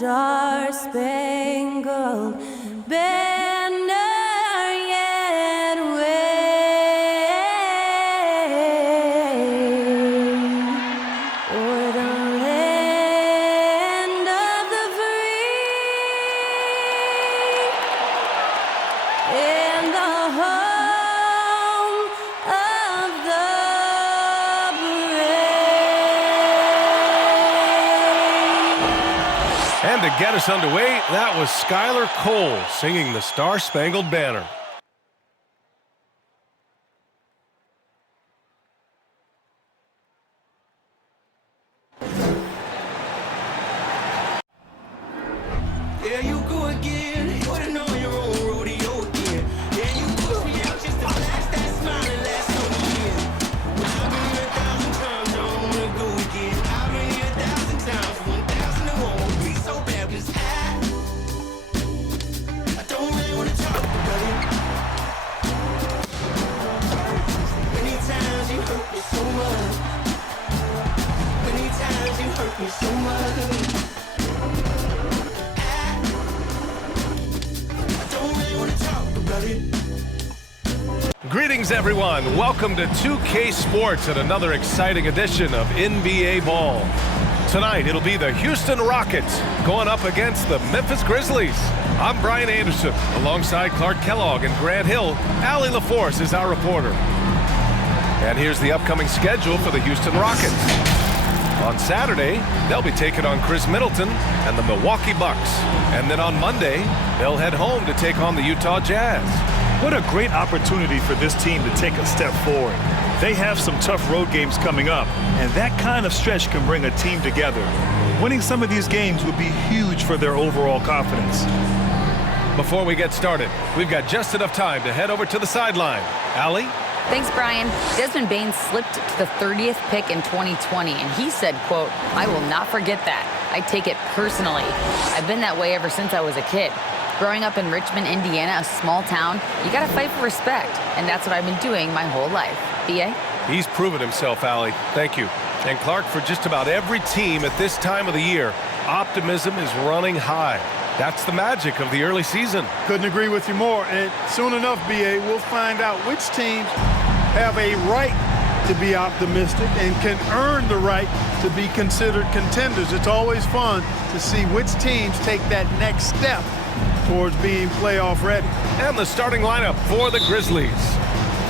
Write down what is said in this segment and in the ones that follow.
Star-Spangled Banner yet wave o'er the land of the free and the home of the brave. And to get us underway, that was Skylar Cole singing the Star-Spangled Banner. Yeah, you go again. You would've known your own rodeo again. Yeah, you pushed me out just to flash that smile and last on the year. But I've been here 1,000 times, I don't wanna go again. I've been here 1,000 times, 1,001 won't be so bad, 'cause I don't really wanna talk about it. Many times you hurt me so much. Many times you hurt me so much. Greetings, everyone. Welcome to 2K Sports and another exciting edition of NBA Ball. Tonight, it'll be the Houston Rockets going up against the Memphis Grizzlies. I'm Brian Anderson. Alongside Clark Kellogg and Grant Hill, Allie LaForce is our reporter. And here's the upcoming schedule for the Houston Rockets. On Saturday, they'll be taking on Chris Middleton and the Milwaukee Bucks. And then on Monday, they'll head home to take on the Utah Jazz. What a great opportunity for this team to take a step forward. They have some tough road games coming up, and that kind of stretch can bring a team together. Winning some of these games would be huge for their overall confidence. Before we get started, we've got just enough time to head over to the sideline. Allie? Thanks, Brian. Desmond Bain slipped to the 30th pick in 2020, and he said, quote, "I will not forget that. I take it personally. I've been that way ever since I was a kid. Growing up in Richmond, Indiana, a small town, you got to fight for respect, and that's what I've been doing my whole life." B.A.? He's proven himself, Allie. Thank you. And Clark, for just about every team at this time of the year, optimism is running high. That's the magic of the early season. Couldn't agree with you more. And soon enough, B.A., we'll find out which teams have a right to be optimistic and can earn the right to be considered contenders. It's always fun to see which teams take that next step towards being playoff ready. And the starting lineup for the Grizzlies.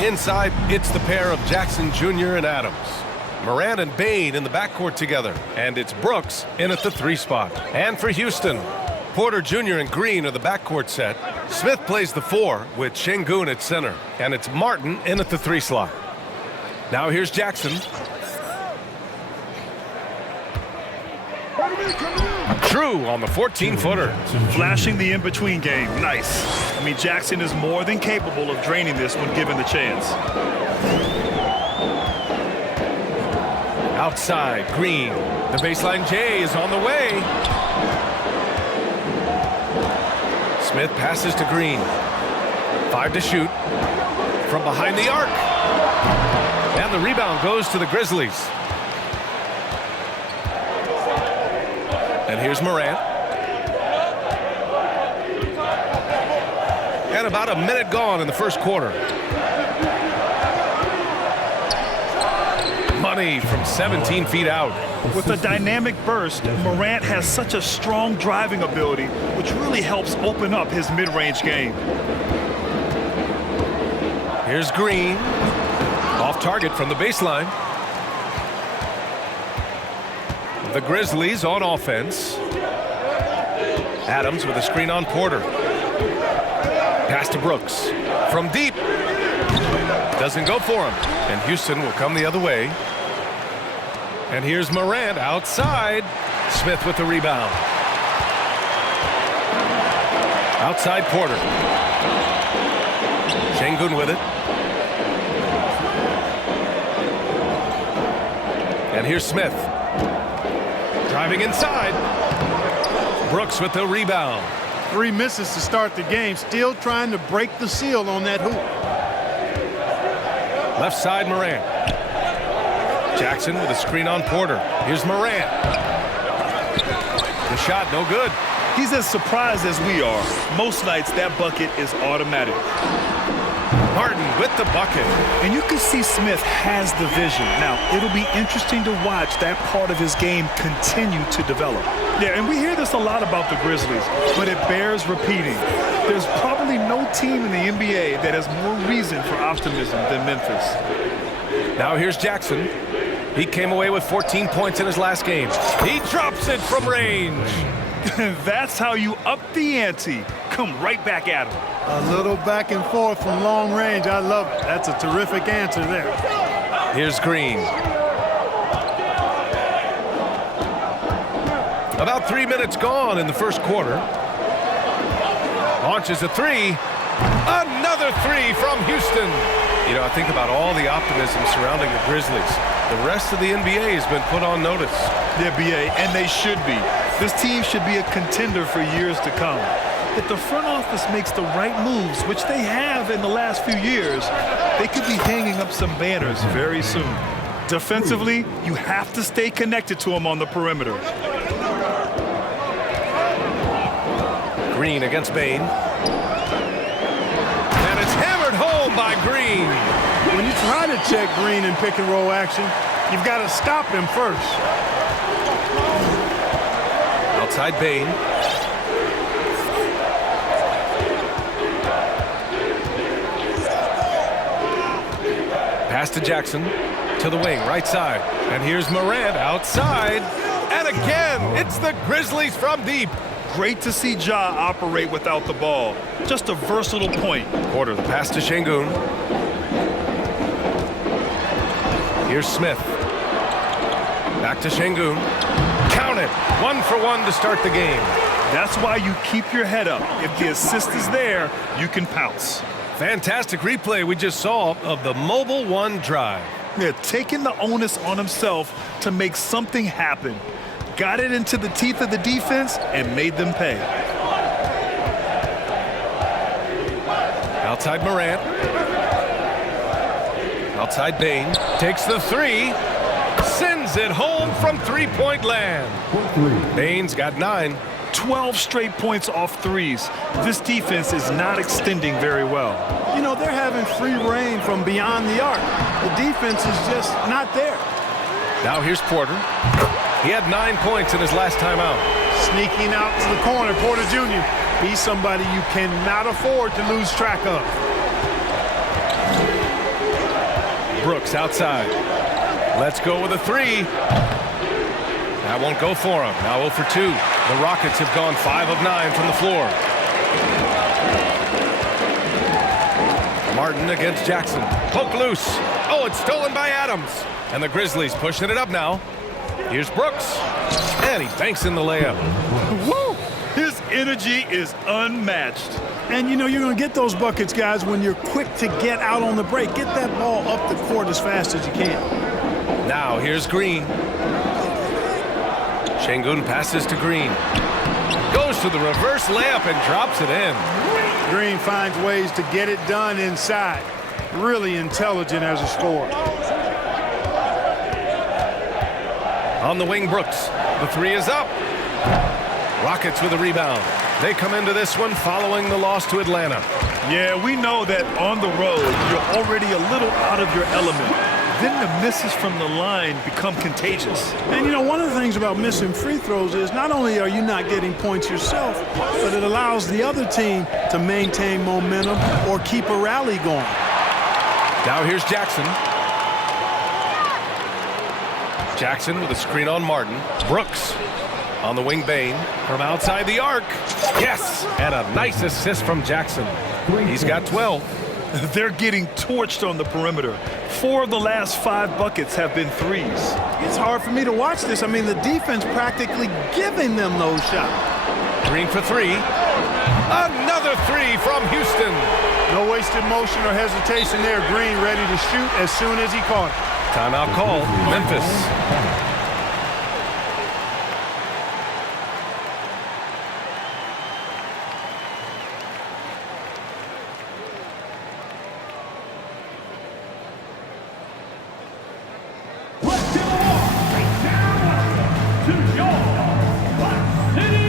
Inside, it's the pair of Jackson Jr. and Adams. Morant and Bain in the backcourt together. And it's Brooks in at the 3 spot. And for Houston, Porter Jr. and Green are the backcourt set. Smith plays the 4 with Şengün at center. And it's Martin in at the 3 slot. Now here's Jackson. True on the 14-footer. Flashing the in-between game. Nice. I mean, Jackson is more than capable of draining this when given the chance. Outside, Green. The baseline J is on the way. Smith passes to Green. 5 to shoot. From behind the arc. And the rebound goes to the Grizzlies. And here's Morant. And about a minute gone in the first quarter. Money from 17 feet out. With a dynamic burst, Morant has such a strong driving ability, which really helps open up his mid-range game. Here's Green. Off target from the baseline. The Grizzlies on offense. Adams with a screen on Porter. Pass to Brooks. From deep. Doesn't go for him. And Houston will come the other way. And here's Morant outside. Smith with the rebound. Outside Porter. Şengün with it. And here's Smith. Driving inside. Brooks with the rebound. 3 misses to start the game, still trying to break the seal on that hoop. Left side, Morant. Jackson with a screen on Porter. Here's Morant. The shot, no good. He's as surprised as we are. Most nights, that bucket is automatic. Martin with the bucket. And you can see Smith has the vision. Now, it'll be interesting to watch that part of his game continue to develop. Yeah, and we hear this a lot about the Grizzlies, but it bears repeating. There's probably no team in the NBA that has more reason for optimism than Memphis. Now here's Jackson. He came away with 14 points in his last game. He drops it from range. That's how you up the ante. Come right back at him. A little back and forth from long range. I love it. That's a terrific answer there. Here's Green. About 3 minutes gone in the first quarter. Launches a three. Another three from Houston. You know, I think about all the optimism surrounding the Grizzlies. The rest of the NBA has been put on notice. The NBA, and they should be. This team should be a contender for years to come. If the front office makes the right moves, which they have in the last few years, they could be hanging up some banners very soon. Defensively, you have to stay connected to them on the perimeter. Green against Bane. And it's hammered home by Green. When you try to check Green in pick and roll action, you've got to stop him first. Outside Bane. Pass to Jackson, to the wing, right side. And here's Morant outside. And again, it's the Grizzlies from deep. Great to see Ja operate without the ball. Just a versatile point. Quarter the pass to Şengün. Here's Smith. Back to Şengün. Count it. 1 for 1 to start the game. That's why you keep your head up. If the assist is there, you can pounce. Fantastic replay we just saw of the Mobile One drive. Yeah, taking the onus on himself to make something happen. Got it into the teeth of the defense and made them pay. Outside Morant. Outside Bane. Takes the three. Sends it home from three-point land. Bane's got 9. 12 straight points off threes. This defense is not extending very well. You know, they're having free reign from beyond the arc. The defense is just not there. Now here's Porter. He had 9 points in his last time out. Sneaking out to the corner, Porter Jr. He's somebody you cannot afford to lose track of. Brooks outside. Let's go with a three. That won't go for him. Now 0 for 2. The Rockets have gone 5 of 9 from the floor. Martin against Jackson. Poke loose. Oh, it's stolen by Adams. And the Grizzlies pushing it up now. Here's Brooks. And he banks in the layup. Woo! His energy is unmatched. And, you know, you're going to get those buckets, guys, when you're quick to get out on the break. Get that ball up the court as fast as you can. Now here's Green. Şengün passes to Green. Goes to the reverse layup and drops it in. Green finds ways to get it done inside. Really intelligent as a scorer. On the wing, Brooks. The three is up. Rockets with a rebound. They come into this one following the loss to Atlanta. Yeah, we know that on the road, you're already a little out of your element. Then the misses from the line become contagious. And, you know, one of the things about missing free throws is not only are you not getting points yourself, but it allows the other team to maintain momentum or keep a rally going. Now here's Jackson. Jackson with a screen on Martin. Brooks on the wing, Bane from outside the arc. Yes, and a nice assist from Jackson. He's got 12. They're getting torched on the perimeter. 4 of the last 5 buckets have been threes. It's hard for me to watch this. I mean, the defense practically giving them those shots. Green for 3. Another 3 from Houston. No wasted motion or hesitation there. Green ready to shoot as soon as he caught it. Timeout called. Memphis. To your City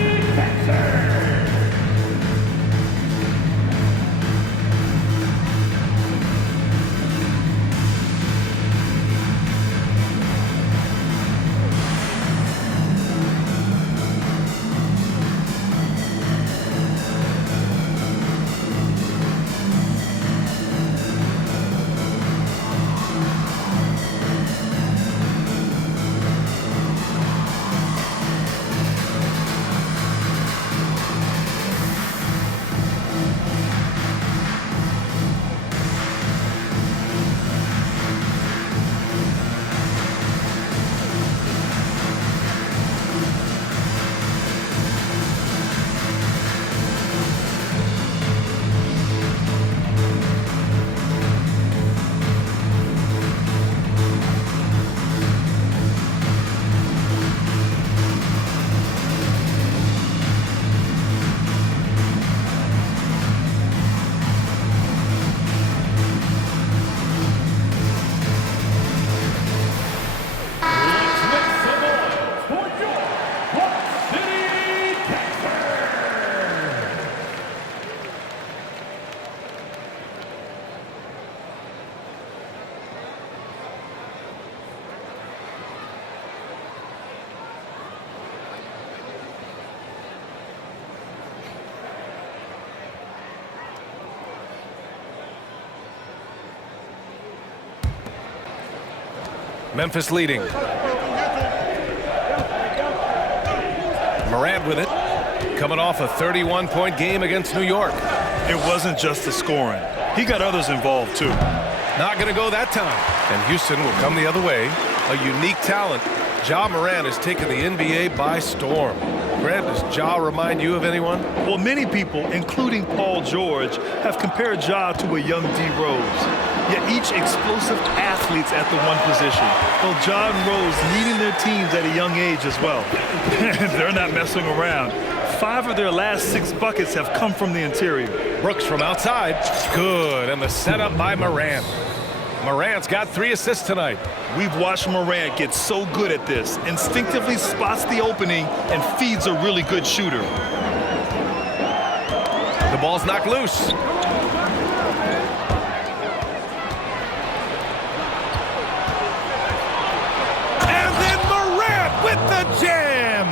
Memphis leading. Morant with it. Coming off a 31-point game against New York. It wasn't just the scoring. He got others involved, too. Not going to go that time. And Houston will come the other way. A unique talent. Ja Morant has taken the NBA by storm. Grant, does Ja remind you of anyone? Well, many people, including Paul George, have compared Ja to a young D. Rose. Yet each explosive athletes at the one position. Well, Ja and Rose leading their teams at a young age as well. They're not messing around. 5 of their last 6 buckets have come from the interior. Brooks from outside. Good. And the setup by Morant. Morant's got 3 assists tonight. We've watched Morant get so good at this. Instinctively spots the opening and feeds a really good shooter. The ball's knocked loose. And then Morant with the jam.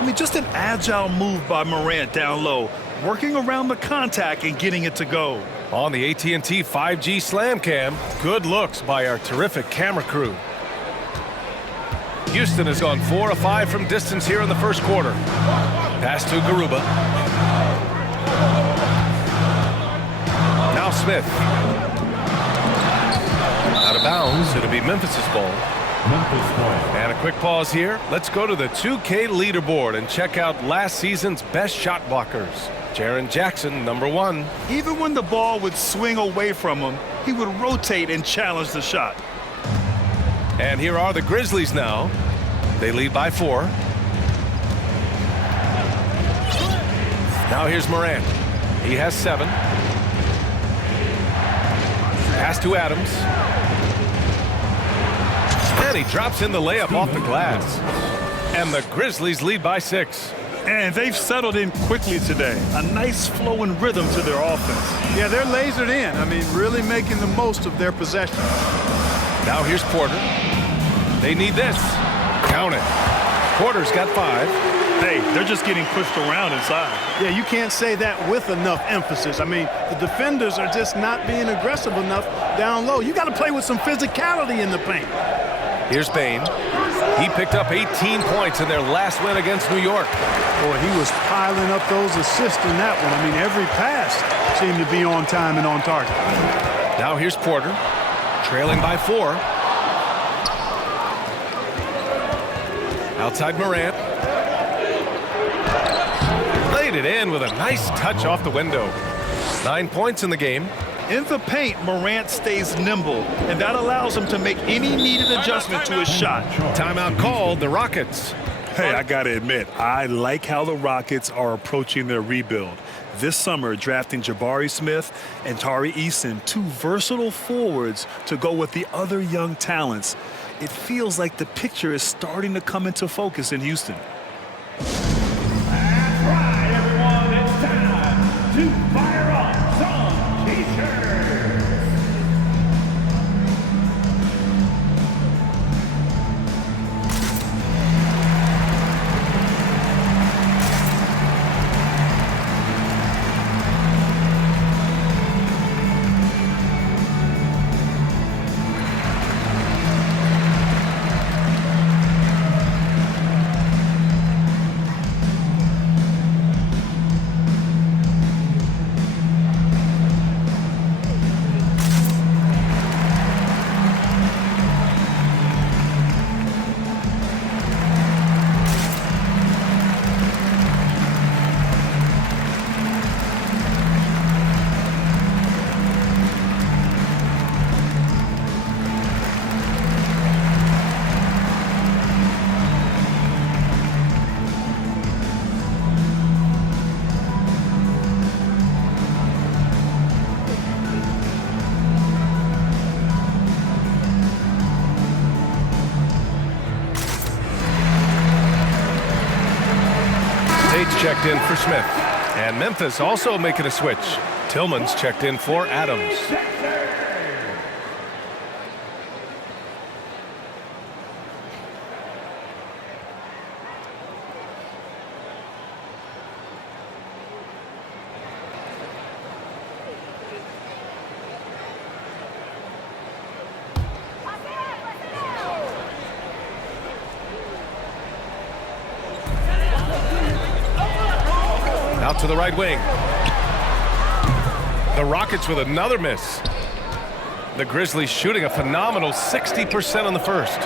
I mean, just an agile move by Morant down low, working around the contact and getting it to go. On the AT&T 5G Slam Cam, good looks by our terrific camera crew. Houston has gone 4 of 5 from distance here in the first quarter. Pass to Garuba. Now Smith. Out of bounds. It'll be Memphis's ball. And a quick pause here. Let's go to the 2K leaderboard and check out last season's best shot blockers. Jaren Jackson, number 1. Even when the ball would swing away from him, he would rotate and challenge the shot. And here are the Grizzlies now. They lead by 4. Now here's Morant. He has 7. Pass to Adams. And he drops in the layup off the glass. And the Grizzlies lead by 6. And they've settled in quickly today. A nice flow and rhythm to their offense. Yeah, they're lasered in. I mean, really making the most of their possession. Now here's Porter. They need this. Count it. Porter's got 5. Hey, they're just getting pushed around inside. Yeah, you can't say that with enough emphasis. I mean, the defenders are just not being aggressive enough down low. You got to play with some physicality in the paint. Here's Bane. He picked up 18 points in their last win against New York. Boy, he was piling up those assists in that one. I mean, every pass seemed to be on time and on target. Now here's Porter, trailing by 4. Outside Morant. Laid it in with a nice touch off the window. 9 points in the game. In the paint, Morant stays nimble, and that allows him to make any needed adjustment to his shot. Timeout called, the Rockets. Hey, I gotta admit, I like how the Rockets are approaching their rebuild. This summer, drafting Jabari Smith and Tari Eason, 2 versatile forwards to go with the other young talents. It feels like the picture is starting to come into focus in Houston. That's right, everyone. It's time to fire up some T-shirts. Checked in for Smith. And Memphis also making a switch. Tillman's checked in for Adams. Out to the right wing. The Rockets with another miss. The Grizzlies shooting a phenomenal 60% on the first.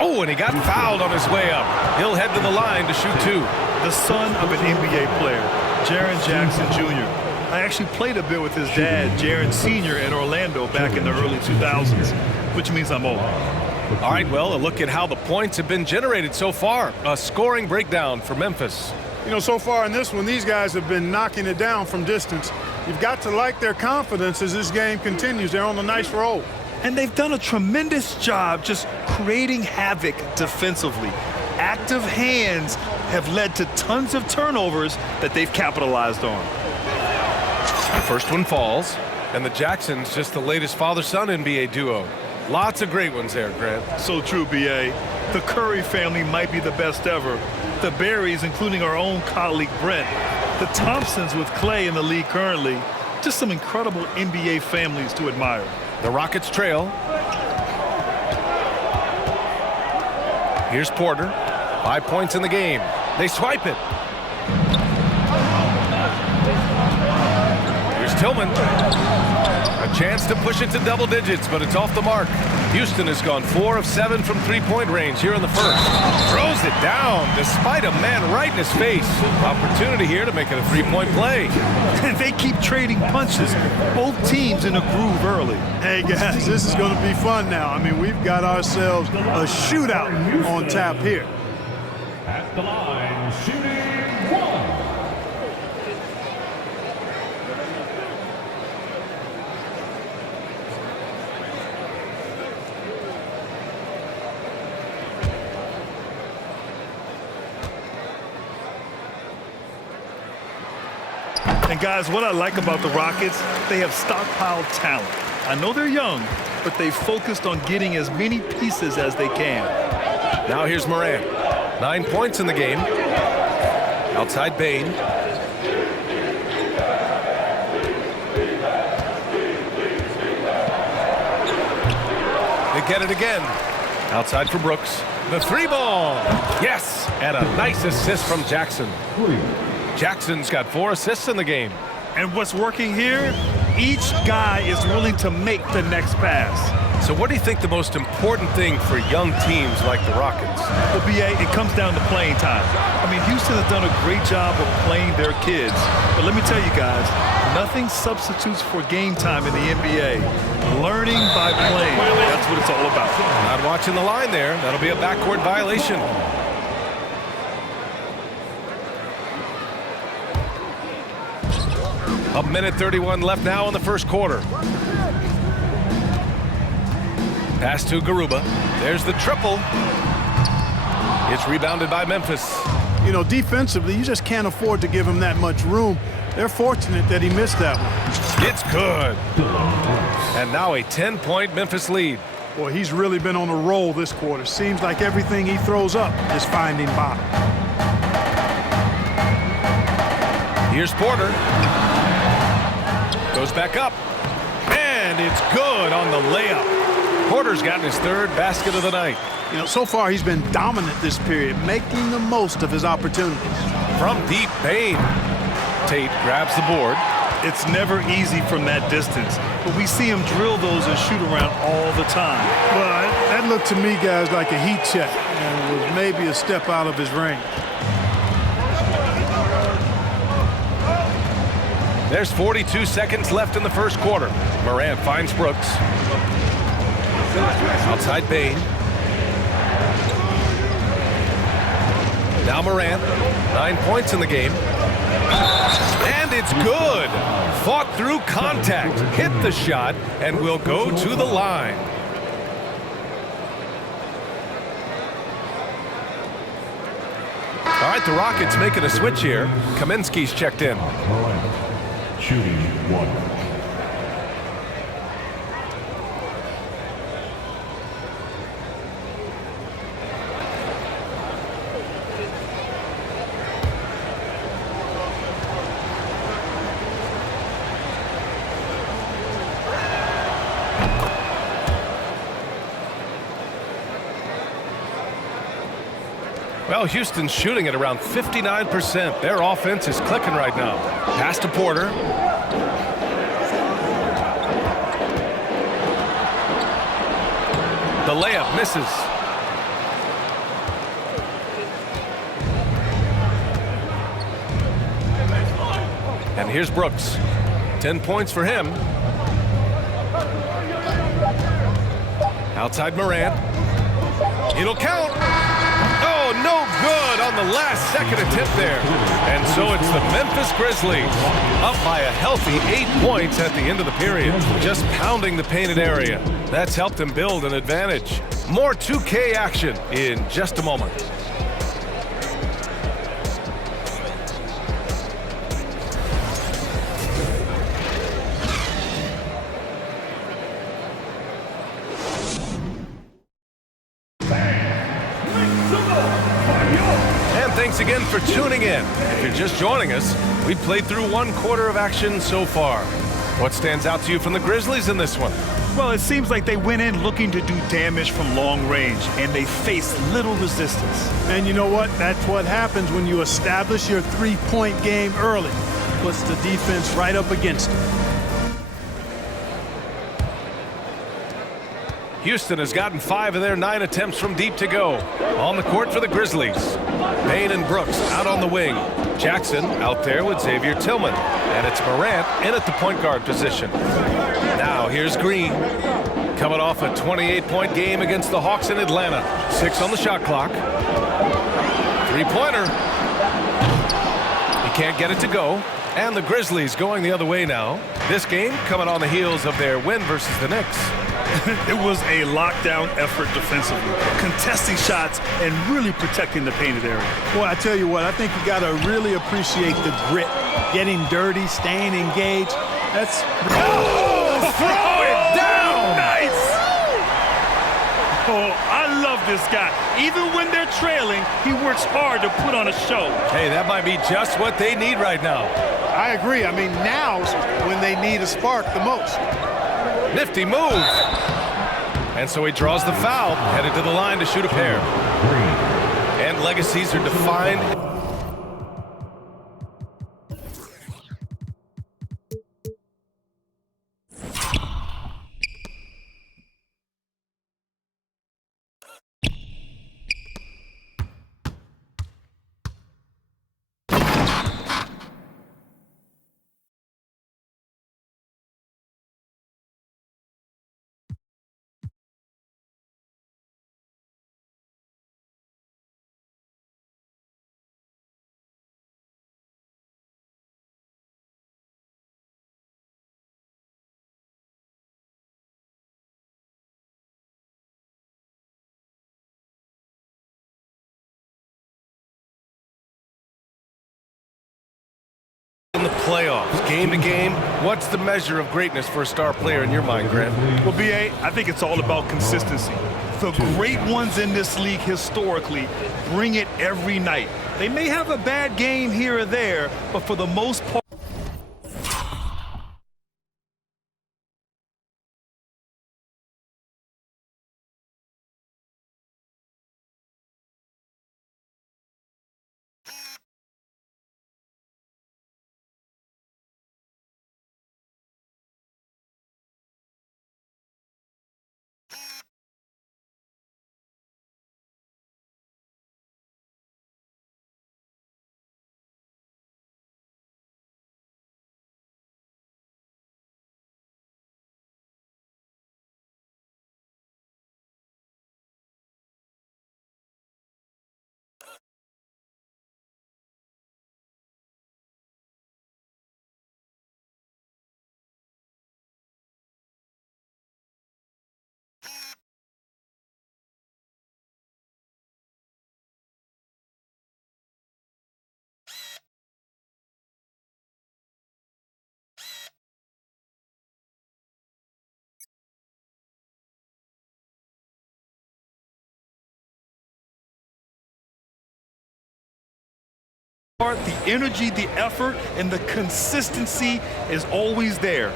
Oh, and he got fouled on his way up. He'll head to the line to shoot two. The son of an NBA player, Jaren Jackson Jr. I actually played a bit with his dad, Jaren Sr. in Orlando back in the early 2000s, which means I'm old. All right, well, a look at how the points have been generated so far. A scoring breakdown for Memphis. You know, so far in this one, these guys have been knocking it down from distance. You've got to like their confidence as this game continues. They're on a nice roll. And they've done a tremendous job just creating havoc defensively. Active hands have led to tons of turnovers that they've capitalized on. The first one falls, and the Jacksons just the latest father-son NBA duo. Lots of great ones there, Grant. So true, B.A. The Curry family might be the best ever. The Berries, including our own colleague Brent. The Thompsons with Clay in the league currently. Just some incredible NBA families to admire. The Rockets trail. Here's Porter. 5 points in the game. They swipe it. Here's Tillman. A chance to push it to double digits, but it's off the mark. Houston has gone 4 of 7 from three-point range here in the first. Throws it down despite a man right in his face. Opportunity here to make it a three-point play. And they keep trading punches. Both teams in a groove early. Hey, guys, this is going to be fun now. I mean, we've got ourselves a shootout on tap here. At the line, shooting one. And guys, what I like about the Rockets, they have stockpiled talent. I know they're young, but they focused on getting as many pieces as they can. Now here's Morant. 9 points in the game. Outside Bain. They get it again. Outside for Brooks. The three ball. Yes, and a nice assist from Jackson. Jackson's got 4 assists in the game. And what's working here? Each guy is willing to make the next pass. So what do you think the most important thing for young teams like the Rockets? Well, B.A., it comes down to playing time. I mean, Houston has done a great job of playing their kids. But let me tell you guys, nothing substitutes for game time in the NBA. Learning by playing, that's what it's all about. Not watching the line there. That'll be a backcourt violation. A minute 31 left now in the first quarter. Pass to Garuba. There's the triple. It's rebounded by Memphis. You know, defensively, you just can't afford to give him that much room. They're fortunate that he missed that one. It's good. And now a 10-point Memphis lead. Boy, he's really been on a roll this quarter. Seems like everything he throws up is finding bottom. Here's Porter. Goes back up. And it's good on the layup. Porter's gotten his 3rd basket of the night. You know, so far he's been dominant this period, making the most of his opportunities. From deep, Bain. Tate grabs the board. It's never easy from that distance, but we see him drill those and shoot around all the time. Well, that looked to me, guys, like a heat check, and was maybe a step out of his range. There's 42 seconds left in the first quarter. Morant finds Brooks. Outside Bain. Now Morant. 9 points in the game. And it's good. Fought through contact. Hit the shot and will go to the line. All right, the Rockets making a switch here. Kaminsky's checked in. Shooting one. Well, Houston's shooting at around 59%. Their offense is clicking right now. Pass to Porter. The layup misses. And here's Brooks. 10 points for him. Outside Morant. It'll count. Oh, no good on the last second attempt there. And so it's the Memphis Grizzlies up by a healthy 8 points at the end of the period. Just pounding the painted area. That's helped them build an advantage. More 2K action in just a moment. Thanks again for tuning in. If you're just joining us, we've played through 1/4 of action so far. What stands out to you from the Grizzlies in this one? Well, it seems like they went in looking to do damage from long range, and they faced little resistance. And you know what? That's what happens when you establish your three-point game early. Puts the defense right up against it. Houston has gotten 5 of their 9 attempts from deep to go. On the court for the Grizzlies. Payne and Brooks out on the wing. Jackson out there with Xavier Tillman. And it's Morant in at the point guard position. Now here's Green. Coming off a 28-point game against the Hawks in Atlanta. 6 on the shot clock. Three-pointer. He can't get it to go. And the Grizzlies going the other way now. This game coming on the heels of their win versus the Knicks. It was a lockdown effort defensively, contesting shots and really protecting the painted area. Well, I tell you what, I think you got to really appreciate the grit, getting dirty, staying engaged. That's Throw it down! Nice! Oh, I love this guy. Even when they're trailing, he works hard to put on a show. Hey, that might be just what they need right now. I agree. I mean, now's when they need a spark the most. Nifty move. And so he draws the foul, headed to the line to shoot a pair. And legacies are defined. In the playoffs, game to game, what's the measure of greatness for a star player in your mind, Grant? Well, B.A., I think it's all about consistency. The great ones in this league historically bring it every night. They may have a bad game here or there, but for the most part, the energy, the effort, and the consistency is always there.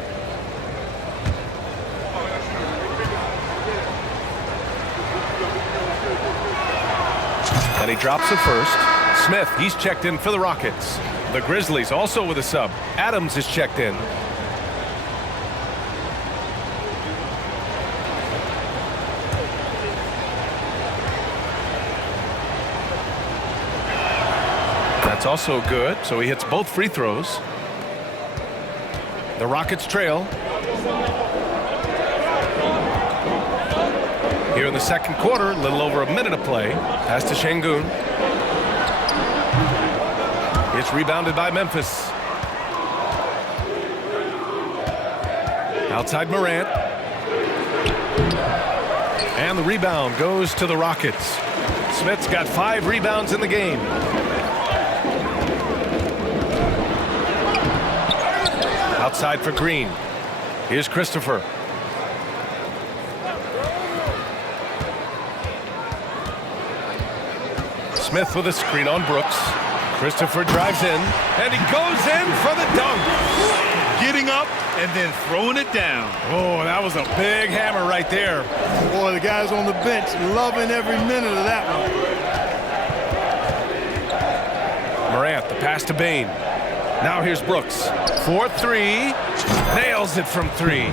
And he drops it first. Smith, he's checked in for the Rockets. The Grizzlies also with a sub. Adams is checked in. That's also good, so he hits both free throws. The Rockets trail. Here in the second quarter, a little over a minute of play. Pass to Şengün. It's rebounded by Memphis. Outside Morant. And the rebound goes to the Rockets. Smith's got 5 rebounds in the game. Outside for Green. Here's Christopher. Smith with a screen on Brooks. Christopher drives in, and he goes in for the dunk. Getting up and then throwing it down. Oh, that was a big hammer right there. Boy, the guys on the bench loving every minute of that one. Morant, the pass to Bane. Now here's Brooks. 4-3. Nails it from 3.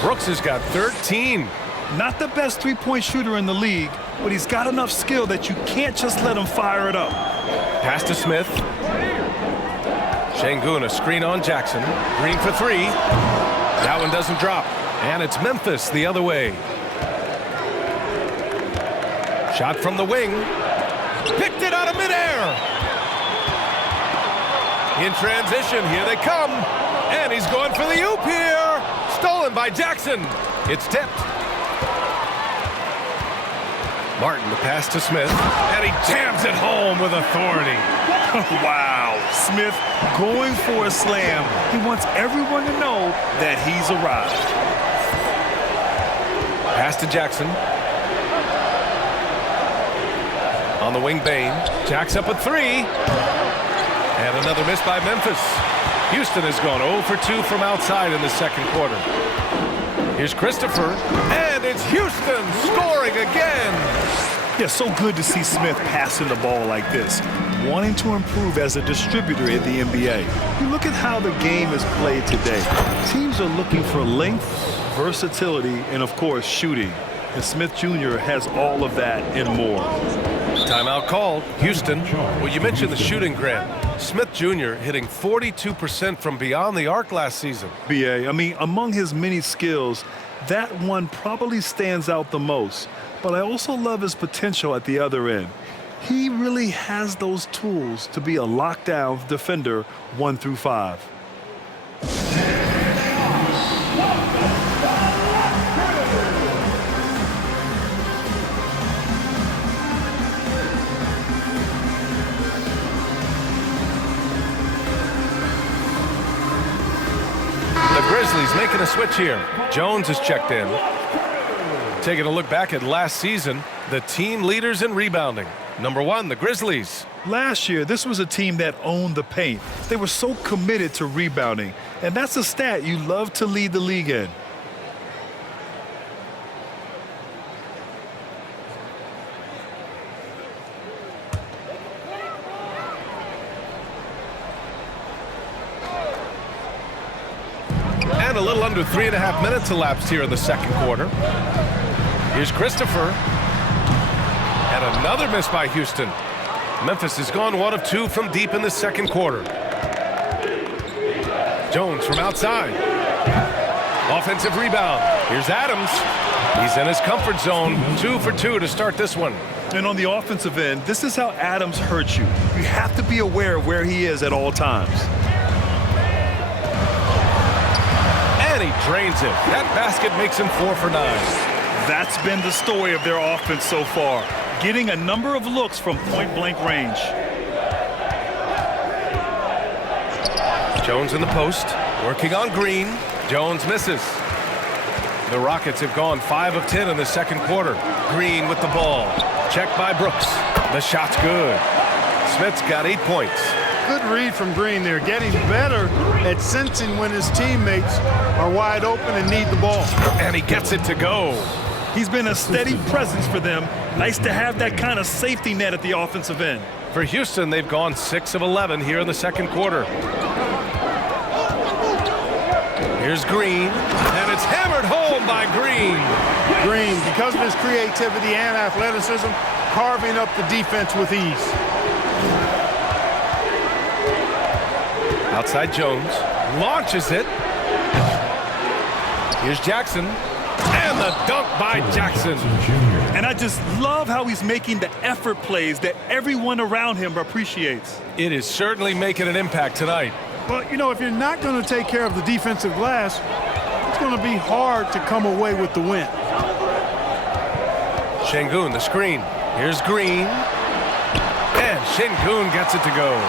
Brooks has got 13. Not the best three-point shooter in the league, but he's got enough skill that you can't just let him fire it up. Pass to Smith. Şengün, a screen on Jackson. Green for 3. That one doesn't drop. And it's Memphis the other way. Shot from the wing. Picked it out of midair. In transition, here they come. And he's going for the oop here. Stolen by Jackson. It's tipped. Martin, the pass to Smith. And he jams it home with authority. Wow. Smith going for a slam. He wants everyone to know that he's arrived. Pass to Jackson. On the wing, Bane. Jacks up at 3. And another miss by Memphis. Houston has gone 0 for 2 from outside in the second quarter. Here's Christopher. And it's Houston scoring again. Yeah, so good to see Smith passing the ball like this, wanting to improve as a distributor in the NBA. You look at how the game is played today. Teams are looking for length, versatility, and of course, shooting. And Smith Jr. has all of that and more. Timeout called. Houston. Well, you mentioned the shooting, Grant. Smith Jr. hitting 42% from beyond the arc last season. BA, I mean, among his many skills, that one probably stands out the most. But I also love his potential at the other end. He really has those tools to be a lockdown defender 1 through 5. The Grizzlies making a switch here. Jones is checked in. Taking a look back at last season, the team leaders in rebounding. Number 1, the Grizzlies. Last year, this was a team that owned the paint. They were so committed to rebounding, and that's a stat you love to lead the league in. And a little under 3.5 minutes elapsed here in the second quarter. Here's Christopher. And another miss by Houston. Memphis has gone 1 of 2 from deep in the second quarter. Jones from outside. Offensive rebound. Here's Adams. He's in his comfort zone. 2 for 2 to start this one. And on the offensive end, this is how Adams hurts you. You have to be aware of where he is at all times. And he drains it. That basket makes him 4 for 9. That's been the story of their offense so far, getting a number of looks from point-blank range. Jones in the post, working on Green. Jones misses. The Rockets have gone 5 of 10 in the second quarter. Green with the ball. Checked by Brooks. The shot's good. Smith's got 8 points. Good read from Green there, getting better at sensing when his teammates are wide open and need the ball. And he gets it to go. He's been a steady presence for them. Nice to have that kind of safety net at the offensive end. For Houston, they've gone 6 of 11 here in the second quarter. Here's Green, and it's hammered home by Green. Green, because of his creativity and athleticism, carving up the defense with ease. Outside Jones, launches it. Here's Jackson, and the dunk by Jackson. And I just love how he's making the effort plays that everyone around him appreciates. It is certainly making an impact tonight. But, you know, if you're not going to take care of the defensive glass, it's going to be hard to come away with the win. Şengün, the screen. Here's Green. And Şengün gets it to go.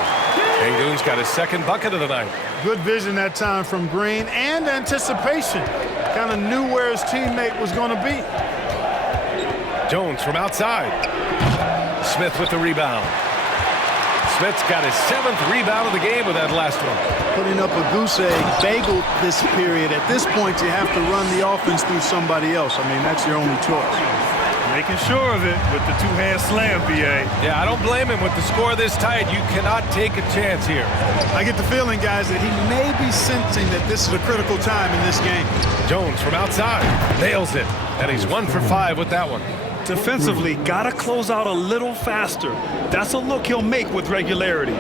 Şengün's got his second bucket of the night. Good vision that time from Green and anticipation. Kind of knew where his teammate was going to be. Jones from outside. Smith with the rebound. Smith's got his 7th rebound of the game with that last one. Putting up a goose egg bagel this period. At this point, you have to run the offense through somebody else. I mean, that's your only choice. Making sure of it with the two-hand slam, B.A. Yeah, I don't blame him with the score this tight. You cannot take a chance here. I get the feeling, guys, that he may be sensing that this is a critical time in this game. Jones from outside nails it, and he's 1 for 5 with that one. Defensively, gotta close out a little faster. That's a look he'll make with regularity.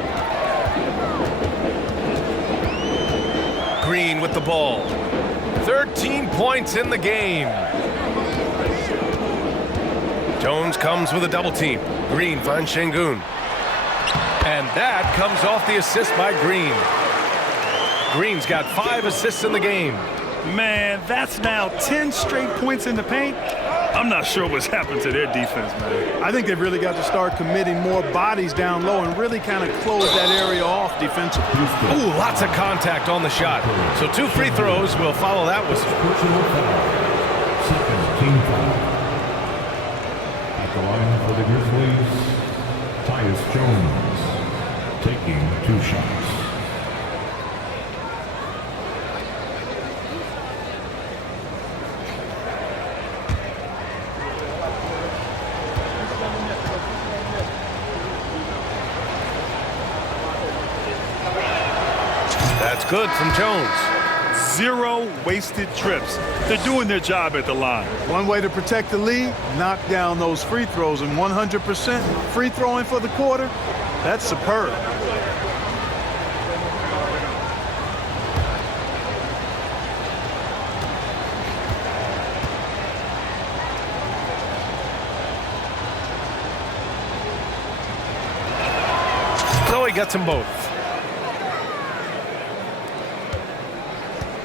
Green with the ball. 13 points in the game. Jones comes with a double team. Green finds Şengün. And that comes off the assist by Green. Green's got 5 assists in the game. Man, that's now 10 straight points in the paint. I'm not sure what's happened to their defense, man. I think they've really got to start committing more bodies down low and really kind of close that area off defensively. Ooh, lots of contact on the shot. So 2 free throws will follow that whistle. Second team foul. At the line for the Grizzlies, Tyus Jones taking 2 shots. That's good from Jones. 0 wasted trips. They're doing their job at the line. One way to protect the lead, knock down those free throws, and 100% free throwing for the quarter, that's superb. So he gets them both.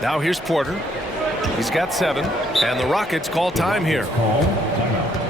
Now here's Porter. He's got 7, and the Rockets call time here. Call timeout.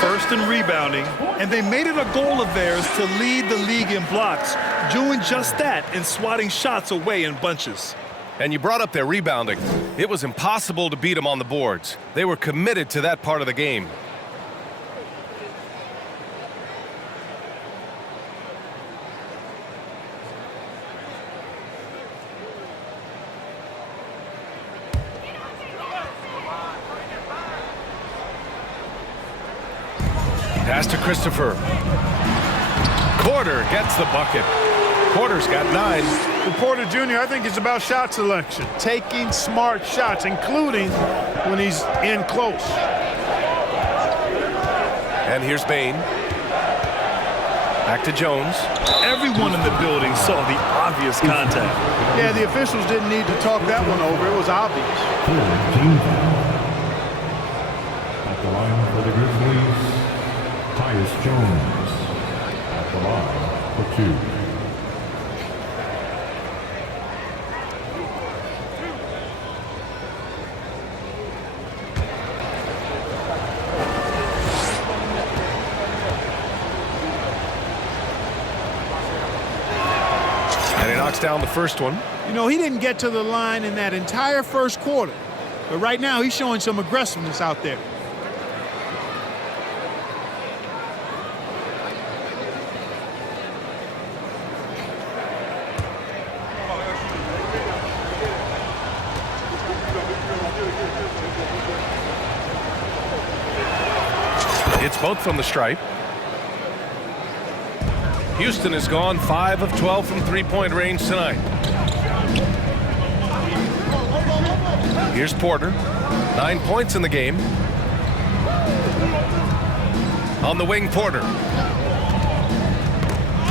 First in rebounding, and they made it a goal of theirs to lead the league in blocks, doing just that and swatting shots away in bunches. And you brought up their rebounding. It was impossible to beat them on the boards. They were committed to that part of the game. Pass to Christopher. Porter gets the bucket. Porter's got 9. For Porter Jr., I think it's about shot selection, taking smart shots, including when he's in close. And here's Bain. Back to Jones. Everyone in the building saw the obvious contact. Yeah, the officials didn't need to talk that one over. It was obvious. Team foul. At the line for the Grizzlies, Tyus Jones. At the line for 2. Down the first one. You know, he didn't get to the line in that entire first quarter, but right now he's showing some aggressiveness out there. It's both from the stripe. Houston has gone 5 of 12 from three-point range tonight. Here's Porter. 9 points in the game. On the wing, Porter.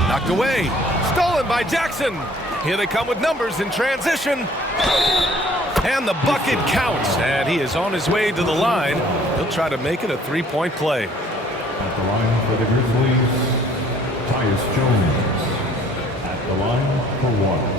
Knocked away. Stolen by Jackson. Here they come with numbers in transition. And the bucket counts. And he is on his way to the line. He'll try to make it a three-point play. At the line for the Grizzlies, Tyus Jones. At the line for 1.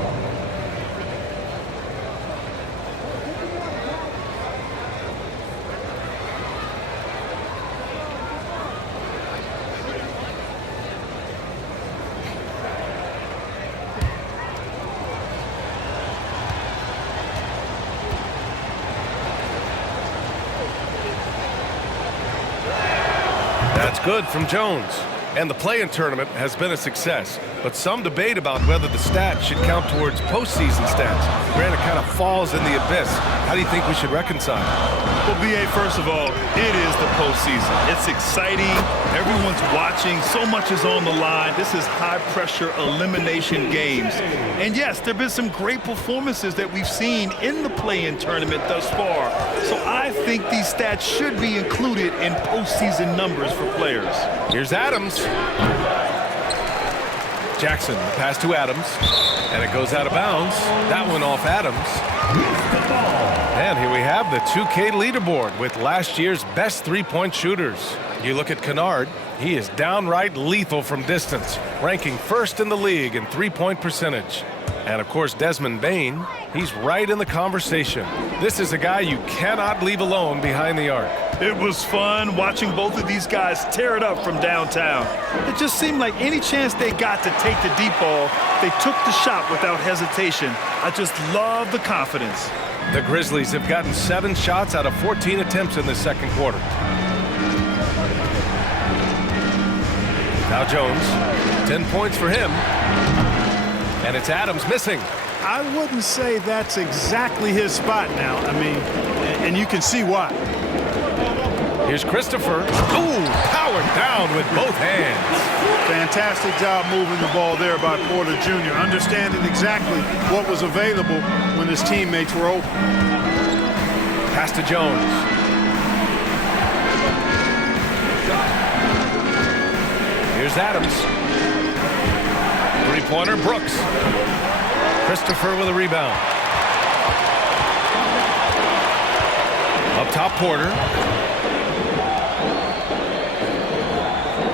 That's good from Jones. And the play-in tournament has been a success, but some debate about whether the stats should count towards postseason stats. Grant, it kind of falls in the abyss. How do you think we should reconcile? Well, B.A., first of all, it is the postseason. It's exciting. Everyone's watching. So much is on the line. This is high-pressure elimination games. And yes, there have been some great performances that we've seen in the play-in tournament thus far. So I think these stats should be included in postseason numbers for players. Here's Adams. Jackson, the pass to Adams, and it goes out of bounds. That one off Adams. And here we have the 2K leaderboard with last year's best three-point shooters. You look at Kennard, he is downright lethal from distance, ranking first in the league in three-point percentage. And of course, Desmond Bain, he's right in the conversation. This is a guy you cannot leave alone behind the arc. It was fun watching both of these guys tear it up from downtown. It just seemed like any chance they got to take the deep ball, they took the shot without hesitation. I just love the confidence. The Grizzlies have gotten 7 shots out of 14 attempts in the second quarter. Now Jones, 10 points for him. And it's Adams missing. I wouldn't say that's exactly his spot now. I mean, and you can see why. Here's Christopher. Ooh, powered down with both hands. Fantastic job moving the ball there by Porter Jr., understanding exactly what was available when his teammates were open. Pass to Jones. Here's Adams. Three-pointer, Brooks. Christopher with a rebound. Up top, Porter.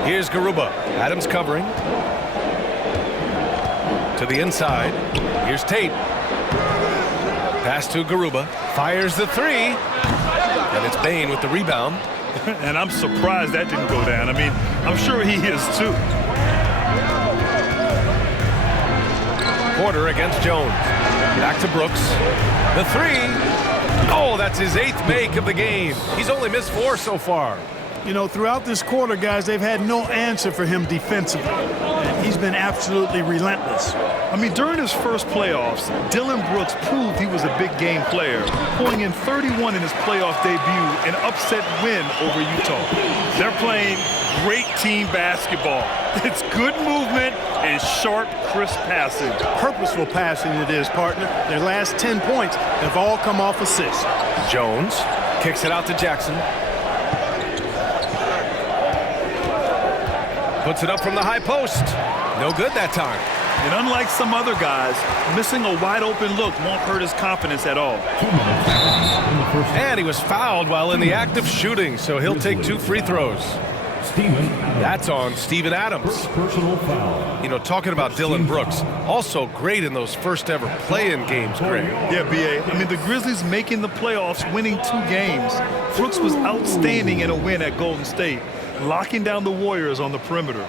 Here's Garuba. Adams covering. To the inside. Here's Tate. Pass to Garuba. Fires the three. And it's Bain with the rebound. And I'm surprised that didn't go down. I mean, I'm sure he is too. Porter against Jones. Back to Brooks. The three. Oh, that's his 8th make of the game. He's only missed 4 so far. You know, throughout this quarter, guys, they've had no answer for him defensively. And he's been absolutely relentless. I mean, during his first playoffs, Dylan Brooks proved he was a big game player, pulling in 31 in his playoff debut, an upset win over Utah. They're playing great team basketball. It's good movement and sharp, crisp passing. Purposeful passing it is, partner. Their last 10 points have all come off assists. Jones kicks it out to Jackson. Puts it up from the high post. No good that time. And unlike some other guys, missing a wide-open look won't hurt his confidence at all. 2 minutes in the first half. And he was fouled while in the act of shooting, so he'll take 2 free throws. Steven Adams. That's on Steven Adams. First personal foul. You know, talking about Dylan Brooks, also great in those first ever play-in games, Greg. Yeah, B.A. I mean, the Grizzlies making the playoffs, winning 2 games. Brooks was outstanding in a win at Golden State, locking down the Warriors on the perimeter.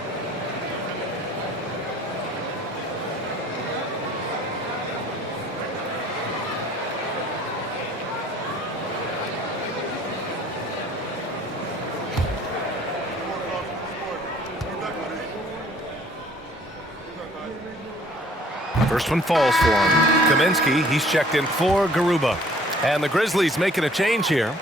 First one falls for him. Kaminsky, he's checked in for Garuba. And the Grizzlies making a change here.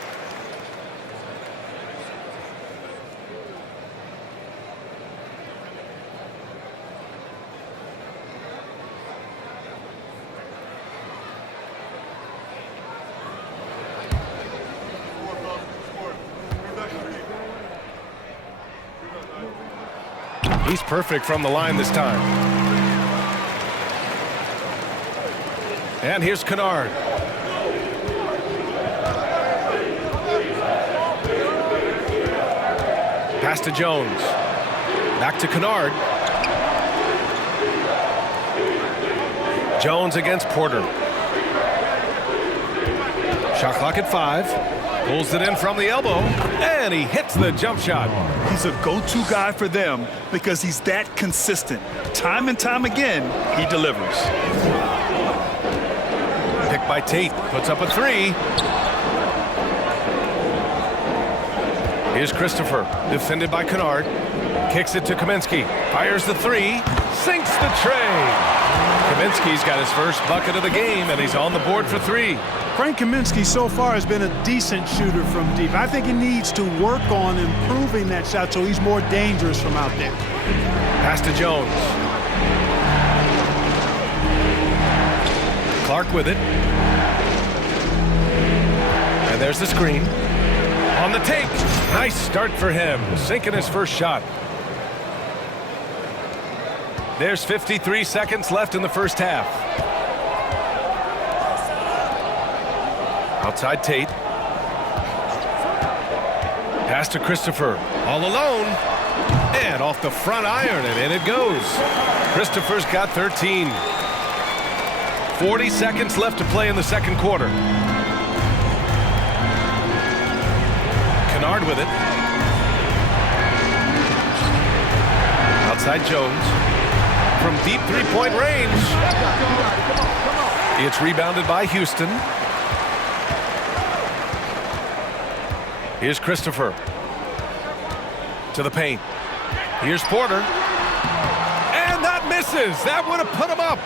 He's perfect from the line this time. And here's Kennard. Pass to Jones. Back to Kennard. Jones against Porter. Shot clock at 5. Pulls it in from the elbow. And he hits the jump shot. He's a go-to guy for them because he's that consistent. Time and time again, he delivers. Picked by Tate. Puts up a 3. Here's Christopher. Defended by Kennard. Kicks it to Kaminsky. Fires the 3. Sinks the tray. Kaminsky's got his first bucket of the game, and he's on the board for 3. Frank Kaminsky so far has been a decent shooter from deep. I think he needs to work on improving that shot so he's more dangerous from out there. Pass to Jones. Clark with it. And there's the screen. On the take. Nice start for him. Sinking his first shot. There's 53 seconds left in the first half. Outside Tate. Pass to Christopher. All alone. And off the front iron, and in it goes. Christopher's got 13. 40 seconds left to play in the second quarter. Kennard with it. Outside Jones. From deep three-point range. It's rebounded by Houston. Here's Christopher. To the paint. Here's Porter. And that misses. That would have put him up.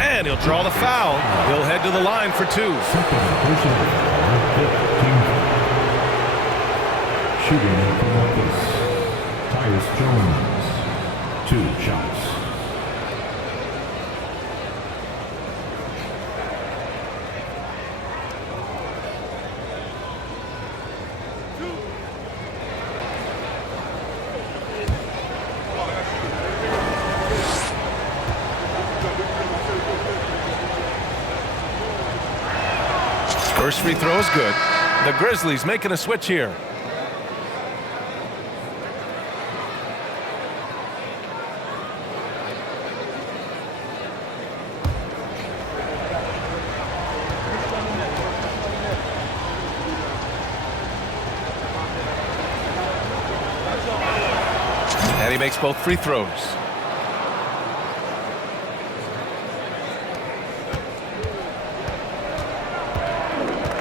And he'll draw the foul. He'll head to the line for 2. Second personal foul. Shooting from Memphis. Tyus Jones. 2 shots. First free throw is good. The Grizzlies making a switch here. And he makes both free throws.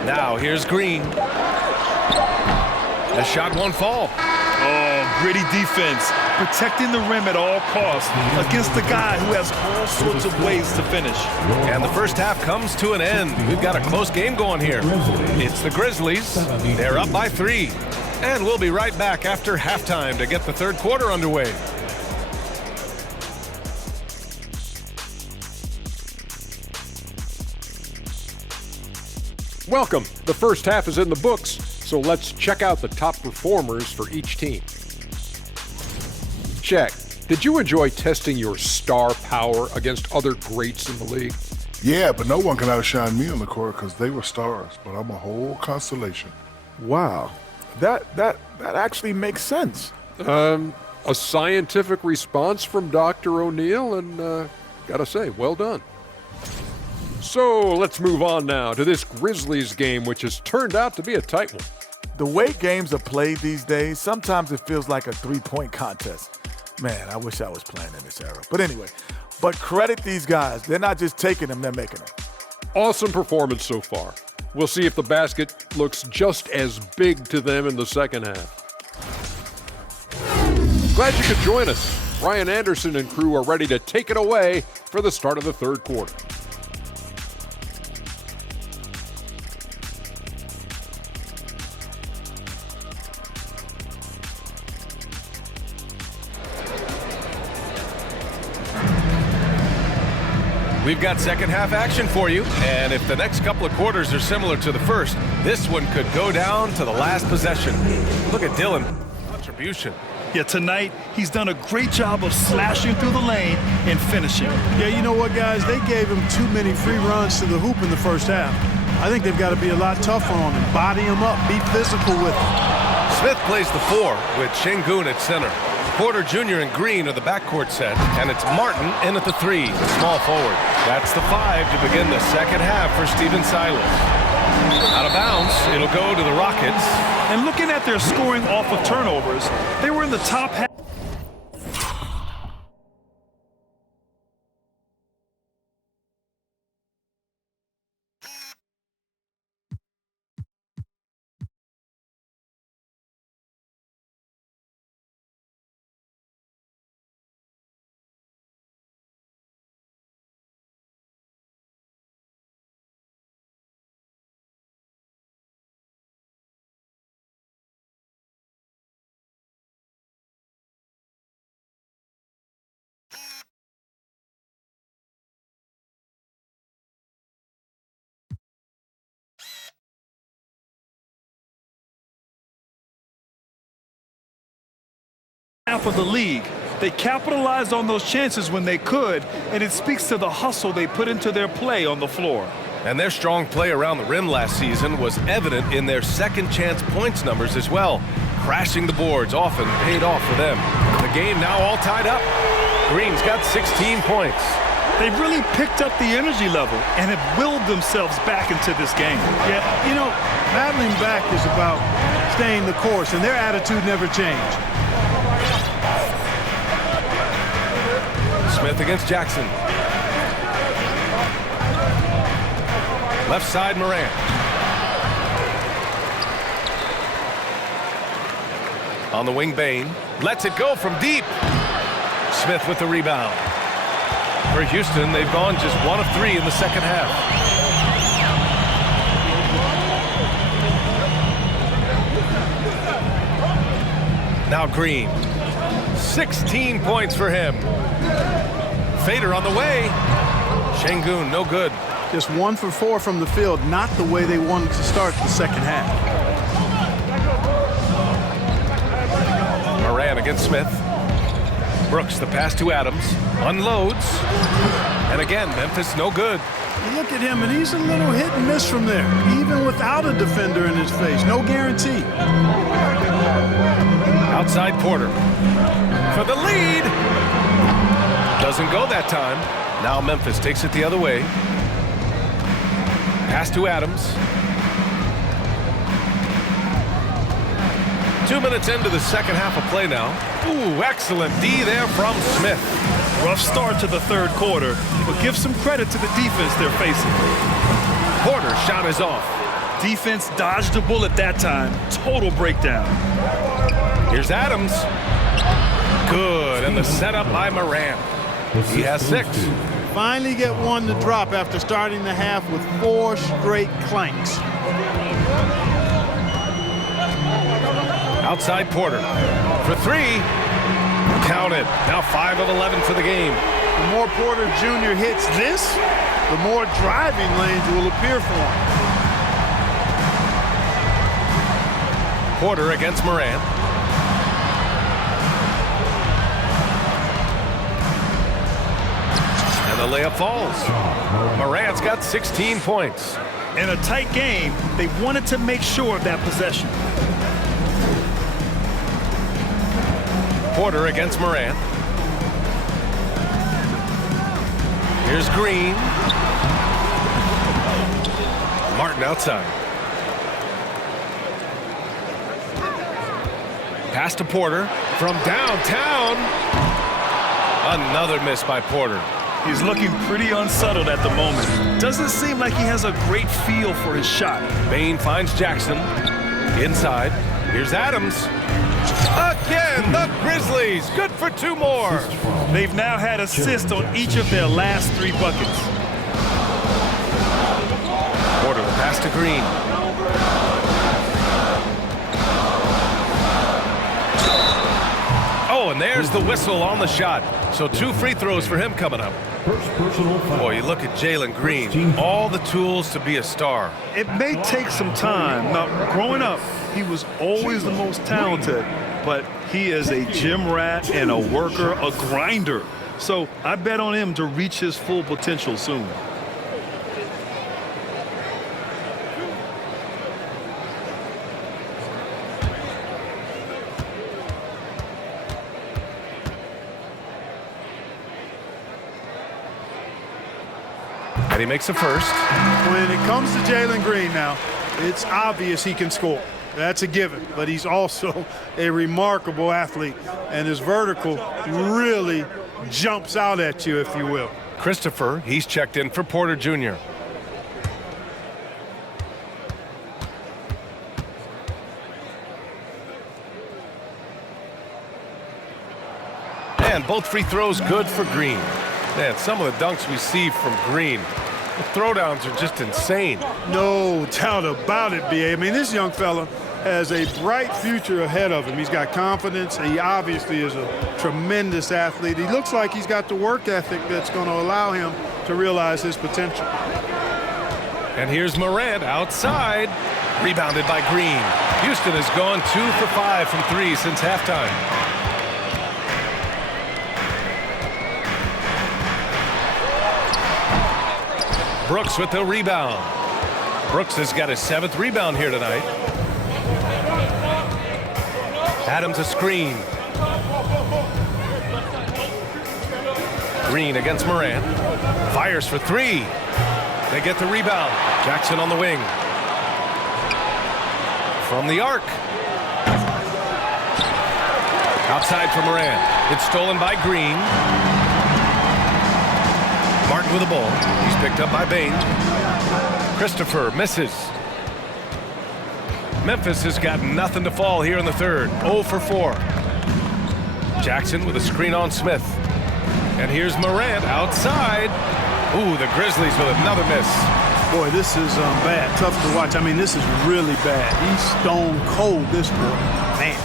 Now here's Green. The shot won't fall. Oh, gritty defense. Protecting the rim at all costs against the guy who has all sorts of ways to finish. And the first half comes to an end. We've got a close game going here. It's the Grizzlies. They're up by 3. And we'll be right back after halftime to get the third quarter underway. Welcome. The first half is in the books, so let's check out the top performers for each team. Shaq, did you enjoy testing your star power against other greats in the league? Yeah, but no one can outshine me on the court because they were stars, but I'm a whole constellation. Wow, that actually makes sense. A scientific response from Dr. O'Neill, and gotta say, well done. So let's move on now to this Grizzlies game, which has turned out to be a tight one. The way games are played these days, sometimes it feels like a three-point contest. Man, I wish I was playing in this era. But anyway, credit these guys. They're not just taking them, they're making them. Awesome performance so far. We'll see if the basket looks just as big to them in the second half. Glad you could join us. Ryan Anderson and crew are ready to take it away for the start of the third quarter. We've got second half action for you, and if the next couple of quarters are similar to the first, this one could go down to the last possession. Look at Dillon. Contribution. Yeah, tonight he's done a great job of slashing through the lane and finishing. Yeah, you know what, guys? They gave him too many free runs to the hoop in the first half. I think they've got to be a lot tougher on him, body him up, be physical with him. Smith plays the 4 with Şengün at center. Porter Jr. and Green are the backcourt set, and it's Martin in at the 3, small forward. That's the 5 to begin the second half for Stephen Silas. Out of bounds, it'll go to the Rockets. And looking at their scoring off of turnovers, they were in the top half. Half of the league. They capitalized on those chances when they could, and it speaks to the hustle they put into their play on the floor. And their strong play around the rim last season was evident in their second chance points numbers as well. Crashing the boards often paid off for them. The game now all tied up. Green's got 16 points. They've really picked up the energy level and have willed themselves back into this game. Yeah, you know, battling back is about staying the course, and their attitude never changed. Smith against Jackson. Left side, Morant. On the wing, Bain. Lets it go from deep. Smith with the rebound. For Houston, they've gone just 1 of 3 in the second half. Now Green. 16 points for him. Fader on the way. Şengün, no good. Just 1 for 4 from the field, not the way they wanted to start the second half. Moran against Smith. Brooks, the pass to Adams. Unloads. And again, Memphis, no good. You look at him, and he's a little hit and miss from there, even without a defender in his face. No guarantee. Outside Porter. For the lead. Doesn't go that time. Now Memphis takes it the other way. Pass to Adams. 2 minutes into the second half of play now. Ooh, excellent D there from Smith. Rough start to the third quarter, but give some credit to the defense they're facing. Porter's shot is off. Defense dodged a bullet that time. Total breakdown. Here's Adams. Good, and the setup by Morant. He has 6. Finally get one to drop after starting the half with 4 straight clanks. Outside Porter for 3. Count it. Now 5 of 11 for the game. The more Porter Jr. hits this, the more driving lanes will appear for him. Porter against Morant. And the layup falls. Morant's got 16 points. In a tight game, they wanted to make sure of that possession. Porter against Morant. Here's Green. Martin outside. Pass to Porter from downtown. Another miss by Porter. He's looking pretty unsettled at the moment. Doesn't seem like he has a great feel for his shot. Bain finds Jackson. Inside. Here's Adams. Again, the Grizzlies. Good for 2 more. They've now had assists on each of their last 3 buckets. Porter, the pass to Green. Oh, and there's the whistle on the shot. So 2 free throws for him coming up. First personal foul. Boy, you look at Jalen Green. All the tools to be a star. It may take some time. Now, growing up, he was always the most talented, but he is a gym rat and a worker, a grinder. So I bet on him to reach his full potential soon. And he makes a first. When it comes to Jalen Green now, it's obvious he can score. That's a given, but he's also a remarkable athlete, and his vertical really jumps out at you, if you will. Christopher, he's checked in for Porter Jr. And both free throws good for Green. Man, some of the dunks we see from Green, the throwdowns are just insane. No doubt about it, B.A. I mean, this young fella has a bright future ahead of him. He's got confidence. He obviously is a tremendous athlete. He looks like he's got the work ethic that's going to allow him to realize his potential. And here's Morant outside, rebounded by Green. Houston has gone 2 for 5 from 3 since halftime. Brooks with the rebound. Brooks has got his 7th rebound here tonight. Adams a screen. Green against Morant. Fires for 3. They get the rebound. Jackson on the wing. From the arc. Outside for Morant. It's stolen by Green. Martin with the ball. He's picked up by Bain. Christopher misses. Memphis has got nothing to fall here in the third. 0 for 4. Jackson with a screen on Smith. And here's Morant outside. Ooh, the Grizzlies with another miss. Boy, this is bad. Tough to watch. I mean, this is really bad. He's stone cold, this boy. Man.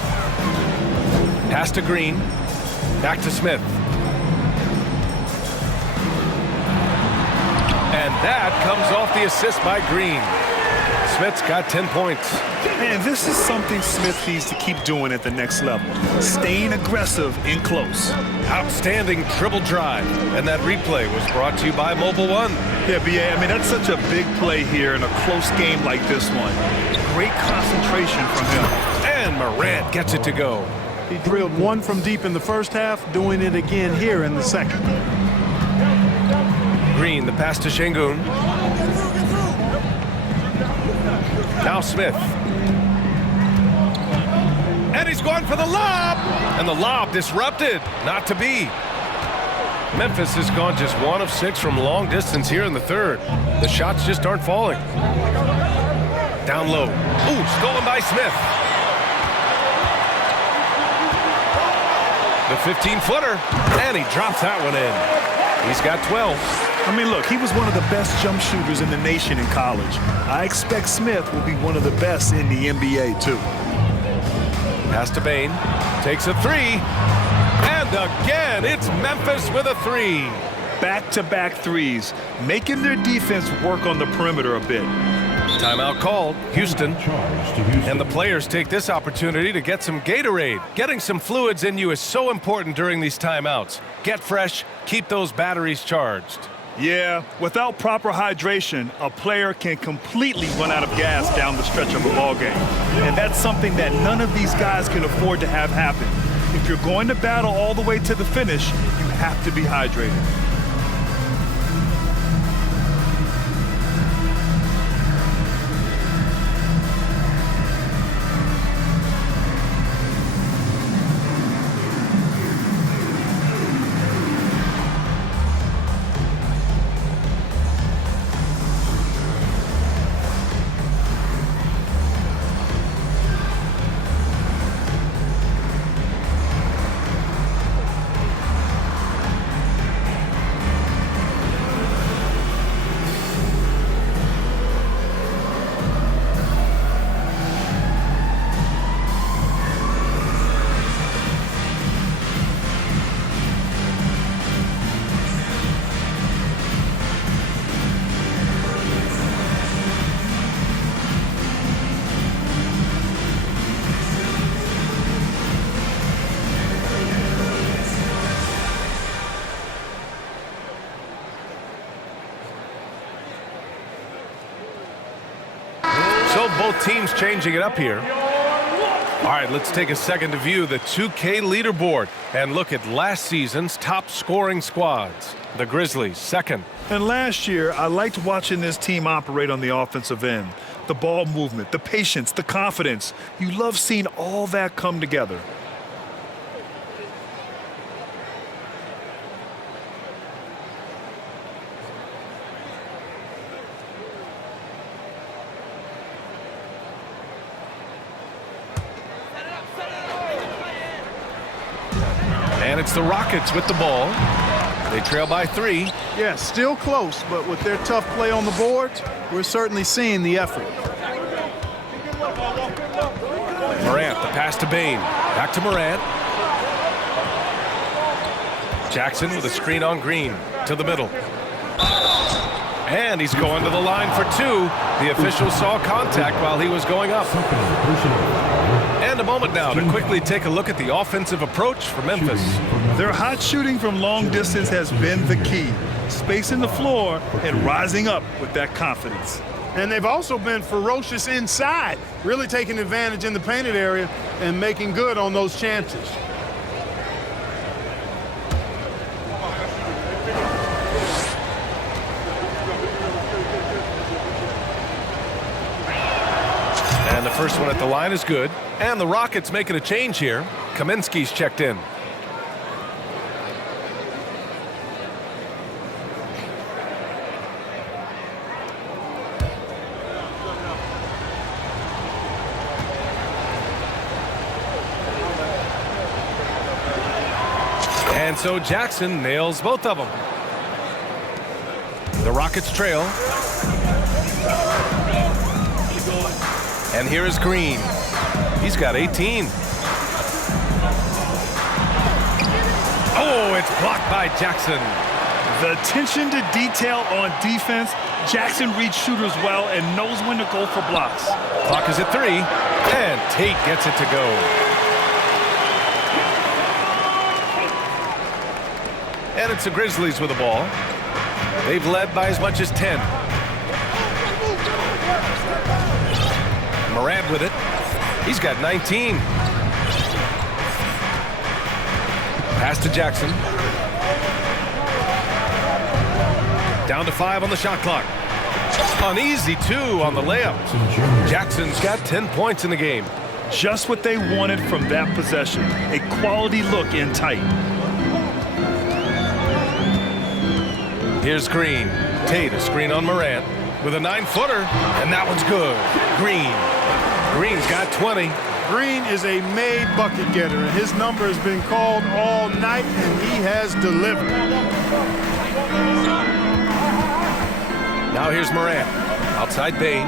Pass to Green. Back to Smith. And that comes off the assist by Green. Smith's got 10 points. Man, this is something Smith needs to keep doing at the next level. Staying aggressive in close. Outstanding dribble drive. And that replay was brought to you by Mobile One. Yeah, B.A., I mean, that's such a big play here in a close game like this one. Great concentration from him. And Morant gets it to go. He drilled 1 from deep in the first half, doing it again here in the second. Green, the pass to Şengün. Now Smith. And he's going for the lob. And the lob disrupted. Not to be. Memphis has gone just 1 of 6 from long distance here in the third. The shots just aren't falling. Down low. Ooh, stolen by Smith. The 15-footer, and he drops that one in. He's got 12. I mean, look, he was one of the best jump shooters in the nation in college. I expect Smith will be one of the best in the NBA, too. Pass to Bain. Takes a three. And again, it's Memphis with a three. Back-to-back threes, making their defense work on the perimeter a bit. Timeout called. Houston. And the players take this opportunity to get some Gatorade. Getting some fluids in you is so important during these timeouts. Get fresh, keep those batteries charged. Yeah, without proper hydration, a player can completely run out of gas down the stretch of a ball game. And that's something that none of these guys can afford to have happen. If you're going to battle all the way to the finish, you have to be hydrated. So both teams changing it up here. All right, let's take a second to view the 2K leaderboard and look at last season's top scoring squads. The Grizzlies, second. And last year, I liked watching this team operate on the offensive end. The ball movement, the patience, the confidence. You love seeing all that come together. And it's the Rockets with the ball. They trail by 3. Yeah, still close, but with their tough play on the boards, we're certainly seeing the effort. Morant, the pass to Bain. Back to Morant. Jackson with a screen on Green to the middle. And he's going to the line for 2. The official saw contact while he was going up. And a moment now to quickly take a look at the offensive approach for Memphis. Their hot shooting from long distance has been the key. Spacing the floor and rising up with that confidence. And they've also been ferocious inside, really taking advantage in the painted area and making good on those chances. And the first one at the line is good. And the Rockets making a change here. Kaminsky's checked in. And so Jackson nails both of them. The Rockets trail. And here is Green. He's got 18. Oh, it's blocked by Jackson. The attention to detail on defense. Jackson reads shooters well and knows when to go for blocks. Clock is at 3. And Tate gets it to go. And it's the Grizzlies with the ball. They've led by as much as 10. Morant with it. He's got 19. Pass to Jackson. Down to 5 on the shot clock. An easy 2 on the layup. Jackson's got 10 points in the game. Just what they wanted from that possession. A quality look in tight. Here's Green. Tate, a screen on Morant. with a 9-footer, and that one's good. Green's got 20. Green is a made bucket getter, and his number has been called all night, and he has delivered. Now here's Moran. Outside Bain.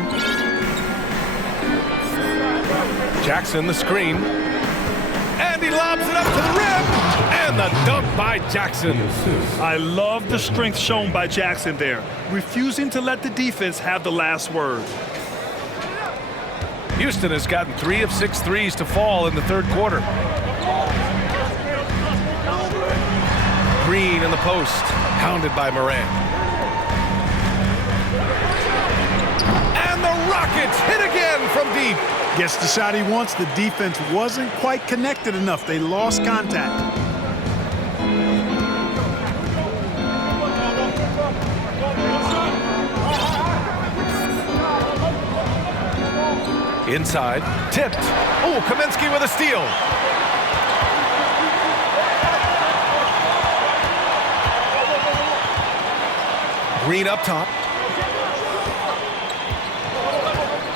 Jackson the screen. And he lobs it up to the rim. And the dunk by Jackson. I love the strength shown by Jackson there, refusing to let the defense have the last word. Houston has gotten 3 of 6 threes to fall in the third quarter. Green in the post, pounded by Moran. And the Rockets hit again from deep. Gets the shot he wants. The defense wasn't quite connected enough. They lost contact. Inside, tipped. Oh, Kaminsky with a steal. Green up top.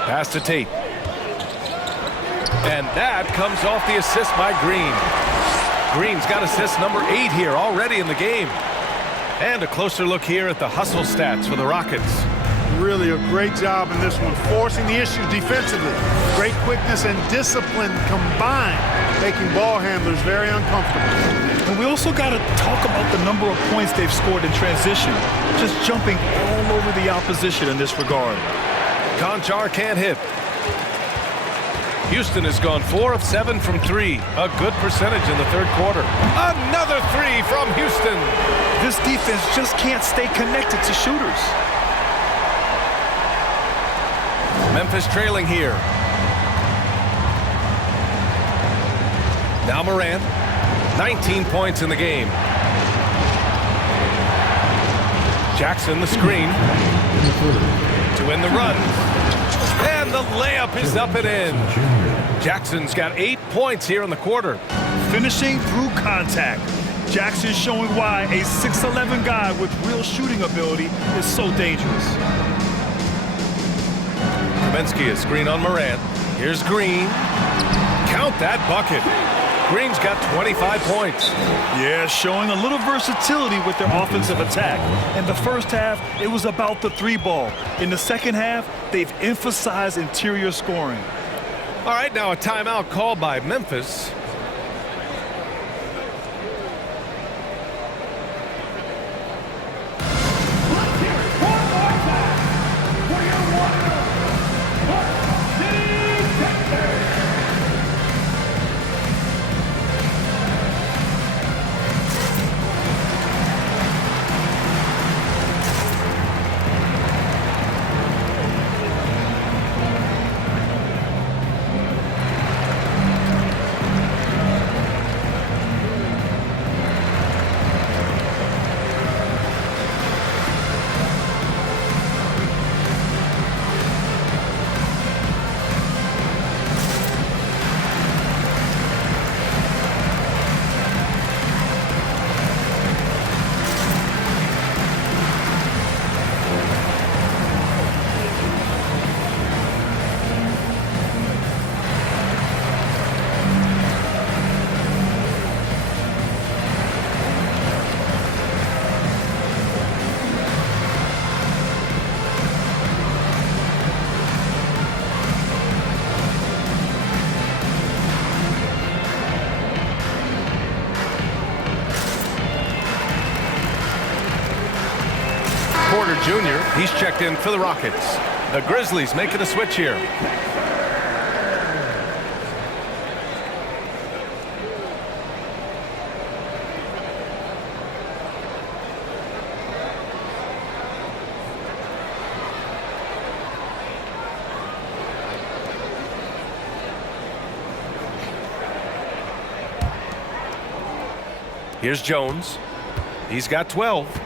Pass to Tate. And that comes off the assist by Green. Green's got assist number 8 here already in the game. And a closer look here at the hustle stats for the Rockets. Really a great job in this one, forcing the issues defensively. Great quickness and discipline combined, making ball handlers very uncomfortable. And we also got to talk about the number of points they've scored in transition, just jumping all over the opposition in this regard. Conchar can't hit. Houston has gone 4 of 7 from 3, a good percentage in the third quarter. Another 3 from Houston. This defense just can't stay connected to shooters. Memphis trailing here. Now Moran, 19 points in the game. Jackson the screen to win the run. And the layup is up and in. Jackson's got 8 points here in the quarter. Finishing through contact. Jackson showing why a 6'11" guy with real shooting ability is so dangerous. Kaminsky, a screen on Moran. Here's Green. Count that bucket. Green's got 25 points. Yeah, showing a little versatility with their offensive attack. In the first half, it was about the 3-ball. In the second half, they've emphasized interior scoring. All right, now a timeout called by Memphis. Porter Jr., he's checked in for the Rockets. The Grizzlies making a switch here. Here's Jones. He's got 12.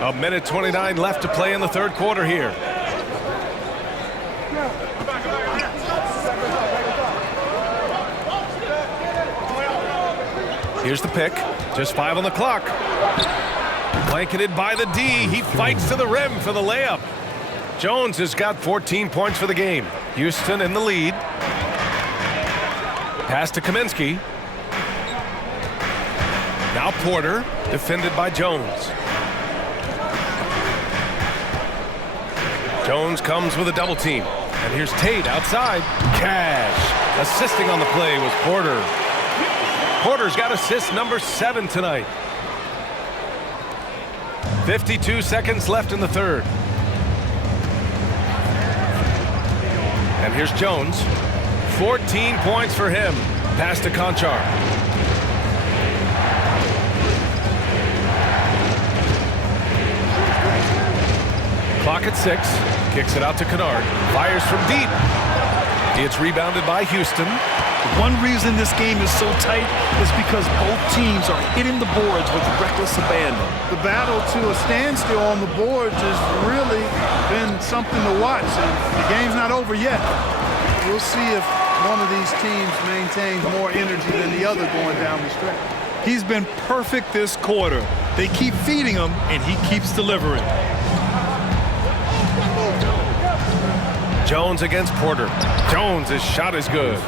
A minute 29 left to play in the third quarter here. Here's the pick. Just 5 on the clock. Blanketed by the D. He fights to the rim for the layup. Jones has got 14 points for the game. Houston in the lead. Pass to Kaminsky. Now Porter, defended by Jones. Jones comes with a double team. And here's Tate outside. Cash. Assisting on the play was Porter. Porter's got assist number 7 tonight. 52 seconds left in the third. And here's Jones. 14 points for him. Pass to Conchar. Clock at 6. Kicks it out to Kennard. Fires from deep. It's rebounded by Houston. One reason this game is so tight is because both teams are hitting the boards with reckless abandon. The battle to a standstill on the boards has really been something to watch. And the game's not over yet. We'll see if one of these teams maintains more energy than the other going down the stretch. He's been perfect this quarter. They keep feeding him, and he keeps delivering. Jones against Porter. Jones' shot is good.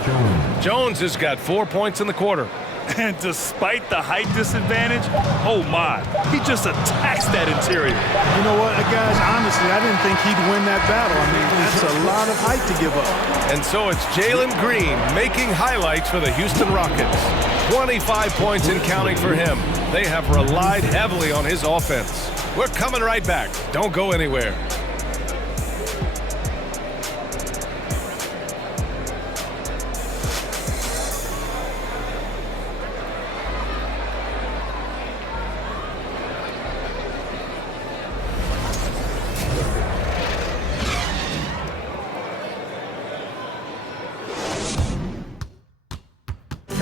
Jones has got 4 points in the quarter. And despite the height disadvantage, oh my, he just attacks that interior. You know what, guys, honestly, I didn't think he'd win that battle. I mean, that's a lot of height to give up. And so it's Jalen Green making highlights for the Houston Rockets. 25 points and counting for him. They have relied heavily on his offense. We're coming right back. Don't go anywhere.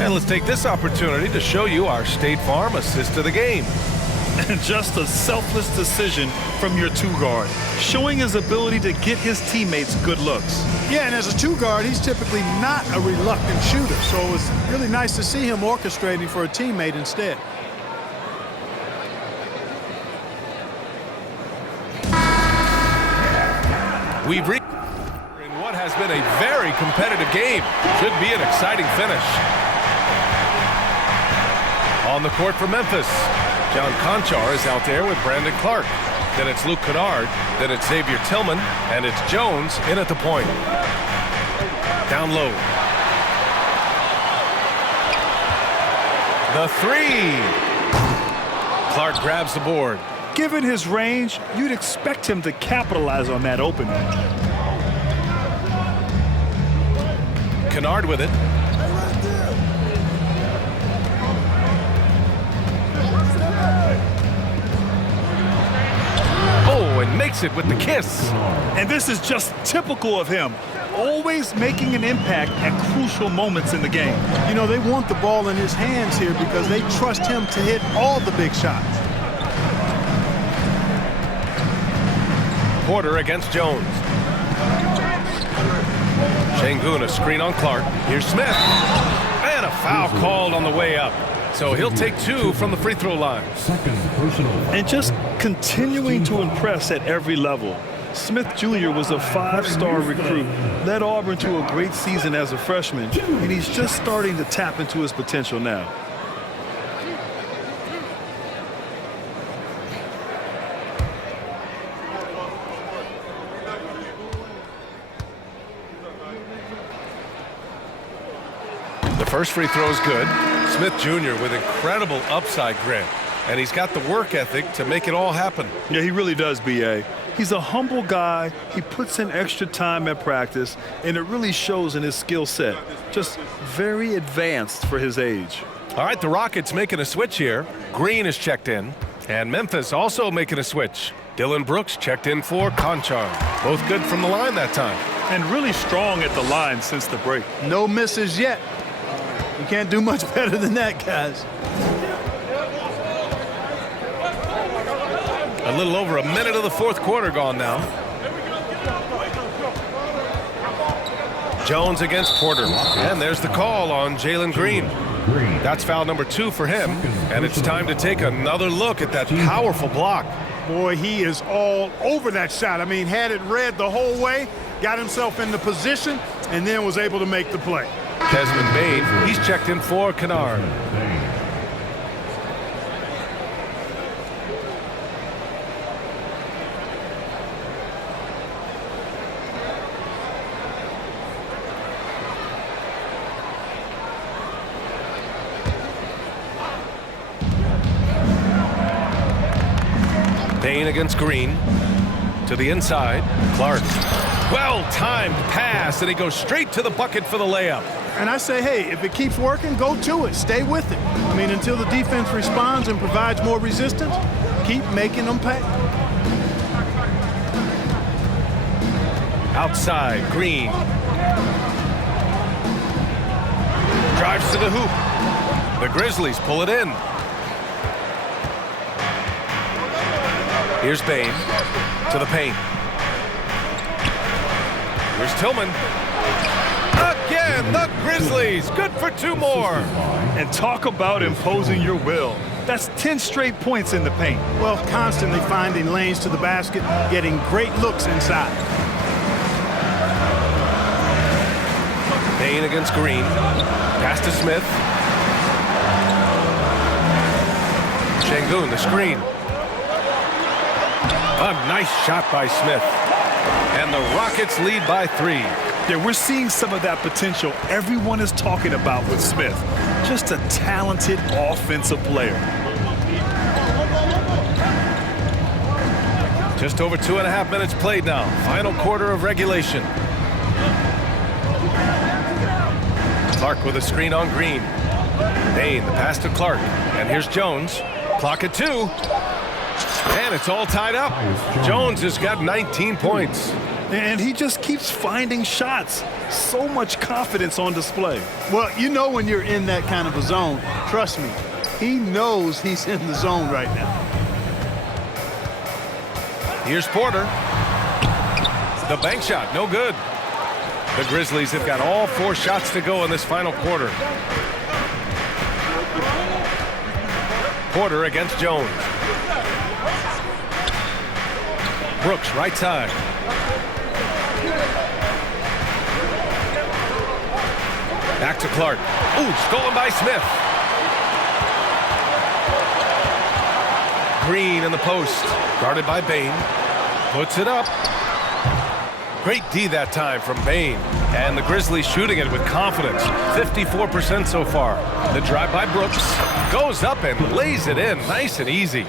And let's take this opportunity to show you our State Farm assist of the game. And just a selfless decision from your two-guard, showing his ability to get his teammates good looks. Yeah, and as a two-guard, he's typically not a reluctant shooter, so it's really nice to see him orchestrating for a teammate instead. We've reached in what has been a very competitive game. Should be an exciting finish. On the court for Memphis, John Conchar is out there with Brandon Clark. Then it's Luke Kennard. Then it's Xavier Tillman. And it's Jones in at the point. Down low. The three. Clark grabs the board. Given his range, you'd expect him to capitalize on that opening. Kennard with it. Oh, and makes it with the kiss. And this is just typical of him, always making an impact at crucial moments in the game. You know, they want the ball in his hands here because they trust him to hit all the big shots. Porter against Jones. Şengün, a screen on Clark. Here's Smith. And a foul called on the way up. So he'll take 2 from the free throw line. And just continuing to impress at every level. Smith Jr. was a 5-star recruit, led Auburn to a great season as a freshman, and he's just starting to tap into his potential now. The first free throw is good. Smith Jr. with incredible upside grit. And he's got the work ethic to make it all happen. Yeah, he really does, B.A. He's a humble guy. He puts in extra time at practice, and it really shows in his skill set. Just very advanced for his age. All right, the Rockets making a switch here. Green is checked in. And Memphis also making a switch. Dylan Brooks checked in for Conchar. Both good from the line that time. And really strong at the line since the break. No misses yet. You can't do much better than that, guys. A little over a minute of the fourth quarter gone now. Jones against Porter. And there's the call on Jalen Green. That's foul number 2 for him. And it's time to take another look at that powerful block. Boy, he is all over that shot. I mean, had it read the whole way, got himself in the position, and then was able to make the play. Desmond Bain, he's checked in for Kennard. Bain against Green. To the inside. Clark. Well-timed pass, and he goes straight to the bucket for the layup. And I say, hey, if it keeps working, go to it. Stay with it. I mean, until the defense responds and provides more resistance, keep making them pay. Outside, Green. Drives to the hoop. The Grizzlies pull it in. Here's Bain to the paint. Here's Tillman. Again, the Grizzlies. Good for 2 more. And talk about imposing your will. That's 10 straight points in the paint. Well, constantly finding lanes to the basket, getting great looks inside. Bain against Green. Pass to Smith. Şengün, the screen. A nice shot by Smith. And the Rockets lead by 3. Yeah, we're seeing some of that potential everyone is talking about with Smith. Just a talented offensive player. Just over 2.5 minutes played now. Final quarter of regulation. Clark with a screen on Green. Bain, the pass to Clark. And here's Jones. Clock at 2. And it's all tied up. Jones has got 19 points. And he just keeps finding shots. So much confidence on display. Well, you know when you're in that kind of a zone, trust me, he knows he's in the zone right now. Here's Porter. The bank shot, no good. The Grizzlies have got all 4 shots to go in this final quarter. Porter against Jones. Brooks, right side. Back to Clark. Ooh, stolen by Smith. Green in the post. Guarded by Bain. Puts it up. Great D that time from Bain. And the Grizzlies shooting it with confidence. 54% so far. The drive by Brooks. Goes up and lays it in. Nice and easy.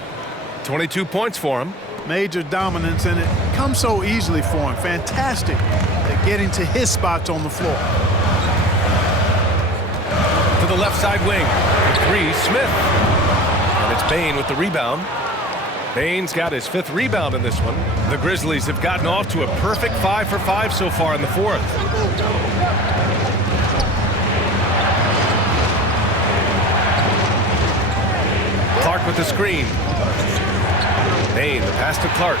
22 points for him. Major dominance, and it comes so easily for him. Fantastic at getting to his spots on the floor. To the left side wing. The 3, Smith. And it's Bain with the rebound. Bain's got his 5th rebound in this one. The Grizzlies have gotten off to a perfect 5 for 5 so far in the 4th. Clark with the screen. Bain, the pass to Clark.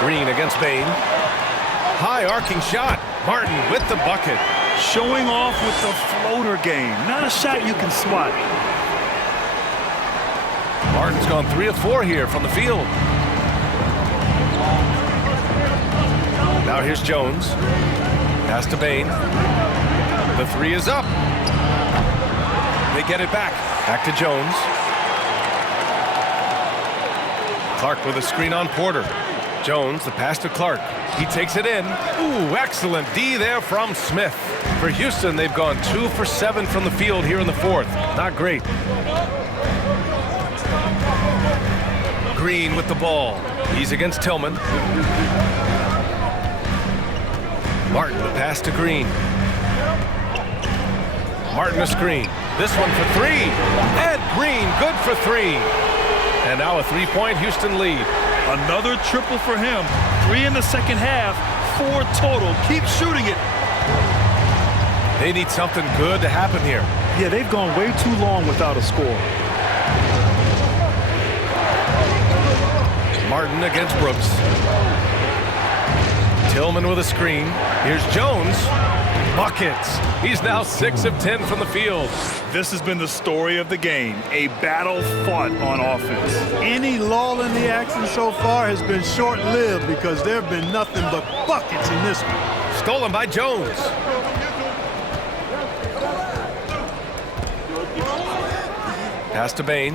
Green against Bain. High arcing shot. Martin with the bucket. Showing off with the floater game. Not a shot you can swat. Martin's gone 3 of 4 here from the field. Now here's Jones. Pass to Bain. The 3 is up. They get it back. Back to Jones. Clark with a screen on Porter. Jones, the pass to Clark. He takes it in. Ooh, excellent D there from Smith. For Houston, they've gone 2 for 7 from the field here in the 4th. Not great. Green with the ball. He's against Tillman. Martin, the pass to Green. Martin, a screen. This one for 3. Ed Green, good for 3. And now a 3-point Houston lead. Another triple for him. 3 in the second half, 4 total. Keep shooting it. They need something good to happen here. Yeah, they've gone way too long without a score. Martin against Brooks. Tillman with a screen. Here's Jones. Buckets. He's now 6 of 10 from the field. This has been the story of the game, a battle fought on offense. Any lull in the action so far has been short-lived because there have been nothing but buckets in this one. Stolen by Jones. Pass to Bain.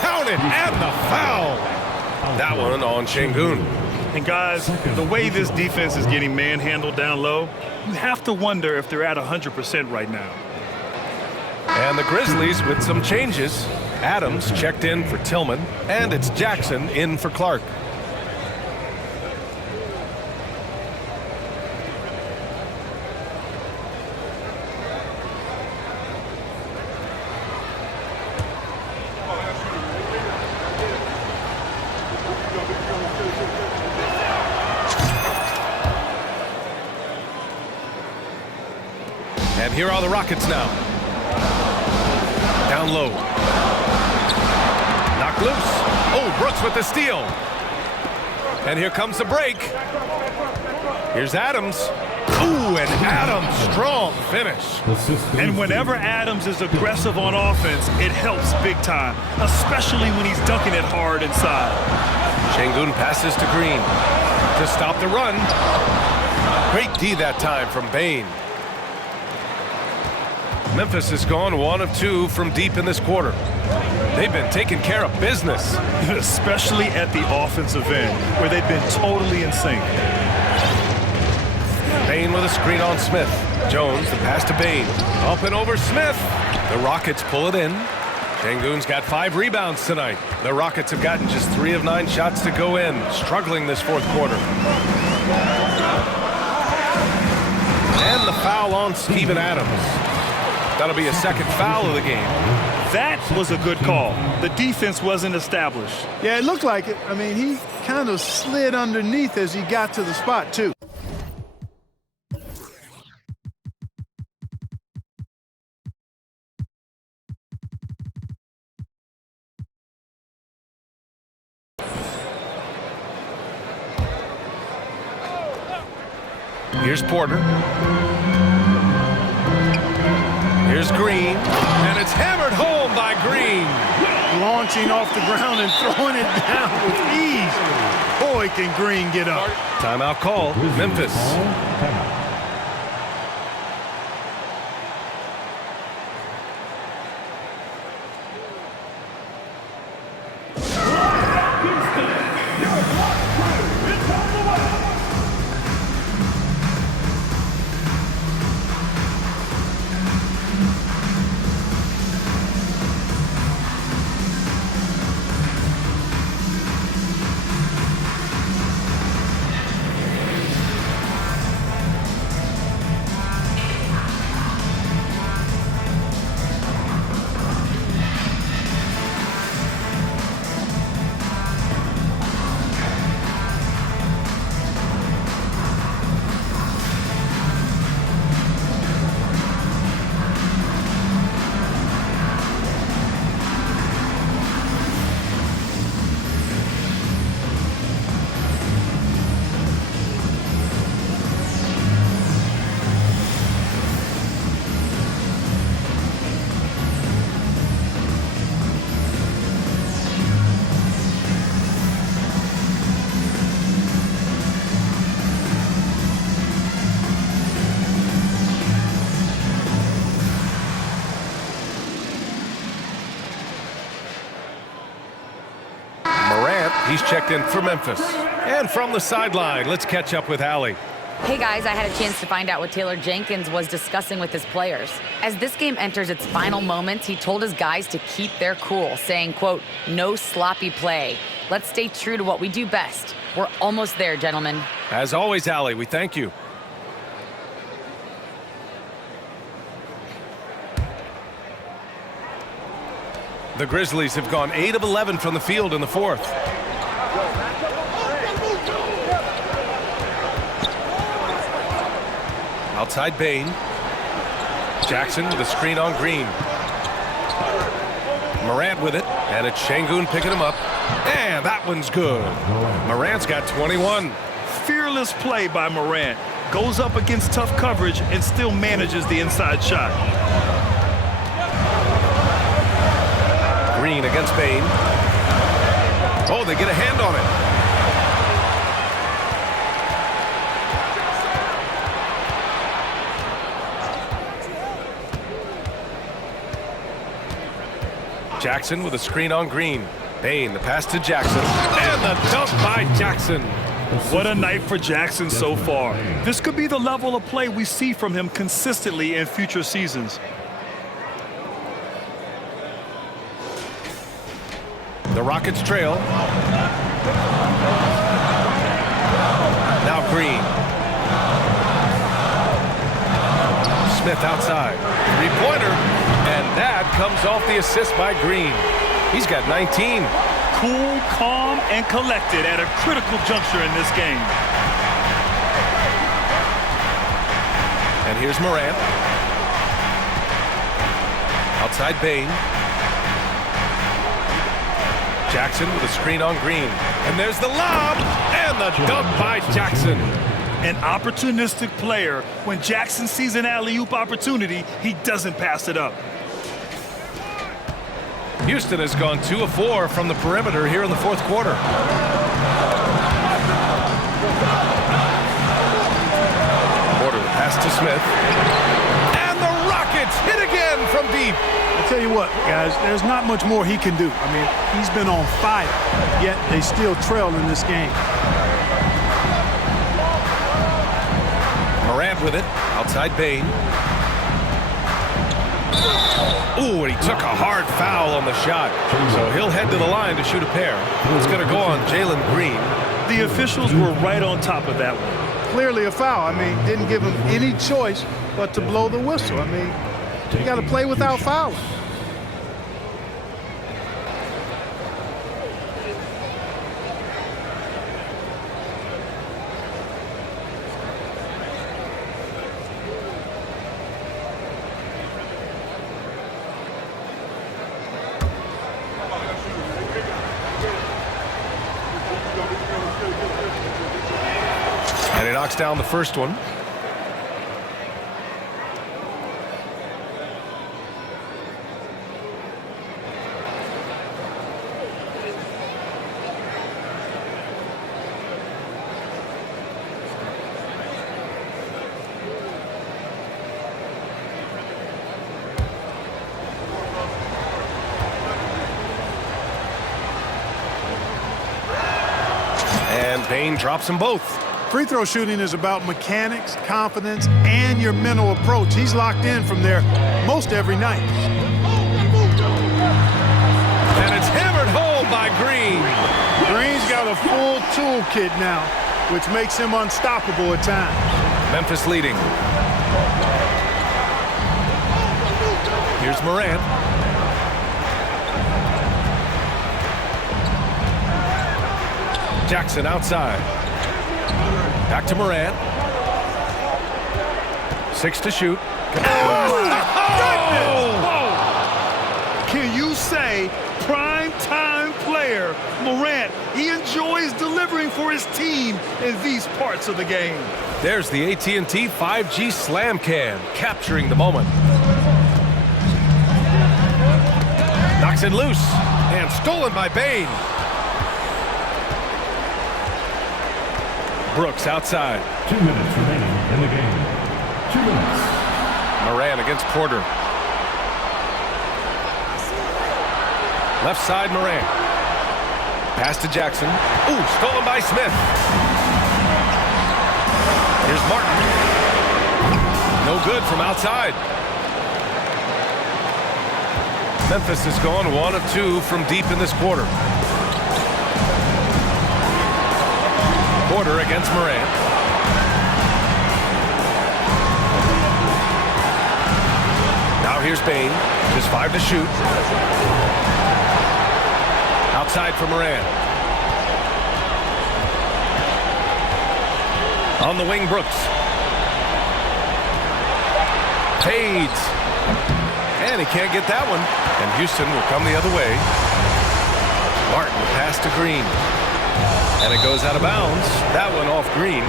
Counted and the foul. That one on Şengün. And guys, the way this defense is getting manhandled down low, you have to wonder if they're at 100% right now. And the Grizzlies with some changes. Adams checked in for Tillman, and it's Jackson in for Clark. And here are the Rockets now. Down low. Knocked loose. Oh, Brooks with the steal. And here comes the break. Here's Adams. Ooh, and Adams, strong finish. And whenever Adams is aggressive on offense, it helps big time, especially when he's dunking it hard inside. Şengün passes to Green to stop the run. Great D that time from Bain. Memphis has gone 1 of 2 from deep in this quarter. They've been taking care of business. Especially at the offensive end, where they've been totally in sync. Bain with a screen on Smith. Jones, the pass to Bain. Up and over Smith. The Rockets pull it in. Şengün's got 5 rebounds tonight. The Rockets have gotten just 3 of 9 shots to go in, struggling this fourth quarter. And the foul on Steven Adams. That'll be a second foul of the game. That was a good call. The defense wasn't established. Yeah, it looked like it. I mean, he kind of slid underneath as he got to the spot, too. Here's Porter. Here's Green, and it's hammered home by Green. Launching off the ground and throwing it down with ease. Boy, can Green get up. Timeout call, Memphis. He's checked in for Memphis. And from the sideline, let's catch up with Allie. Hey guys, I had a chance to find out what Taylor Jenkins was discussing with his players. As this game enters its final moments, he told his guys to keep their cool, saying, quote, "No sloppy play. Let's stay true to what we do best. We're almost there, gentlemen." As always, Allie, we thank you. The Grizzlies have gone 8 of 11 from the field in the fourth. Outside Bain. Jackson with a screen on Green. Morant with it, and it's Şengün picking him up. And that one's good. Morant's got 21. Fearless play by Morant. Goes up against tough coverage and still manages the inside shot. Green against Bane. Oh, they get a hand on it. Jackson with a screen on Green. Bane, the pass to Jackson. And the dunk by Jackson. What a night for Jackson so far. This could be the level of play we see from him consistently in future seasons. The Rockets trail. Now Green. Smith outside. Three-pointer. And that comes off the assist by Green. He's got 19. Cool, calm, and collected at a critical juncture in this game. And here's Morant. Outside Bane. Jackson with a screen on Green. And there's the lob. And the dunk by Jackson. An opportunistic player. When Jackson sees an alley-oop opportunity, he doesn't pass it up. Houston has gone 2 of 4 from the perimeter here in the fourth quarter. Porter pass to Smith. And the Rockets hit again from deep. I tell you what, guys, there's not much more he can do. I mean, he's been on fire, yet they still trail in this game. Morant with it. Outside Bane. Ooh, and he took a hard foul on the shot. So he'll head to the line to shoot a pair. It's going to go on Jalen Green. The officials were right on top of that one. Clearly a foul. I mean, didn't give him any choice but to blow the whistle. I mean, you got to play without fouling. And he knocks down the first one. And Bane drops them both. Free throw shooting is about mechanics, confidence, and your mental approach. He's locked in from there most every night. And it's hammered home by Green. Green's got a full toolkit now, which makes him unstoppable at times. Memphis leading. Here's Morant. Jackson outside. Back to Morant. 6 to shoot. Can you say prime time player Morant? He enjoys delivering for his team in these parts of the game. There's the AT&T 5G Slam Cam, capturing the moment. Knocks it loose, and stolen by Bane. Brooks outside. 2 minutes remaining in the game. 2 minutes. Morant against Porter. Left side, Morant. Pass to Jackson. Ooh, stolen by Smith. Here's Martin. No good from outside. Memphis has gone 1 of 2 from deep in this quarter. Porter against Morant. Now here's Bane. Just 5 to shoot. Outside for Morant. On the wing, Brooks. Fades. And he can't get that one. And Houston will come the other way. Martin pass to Green. And it goes out of bounds. That one off Green.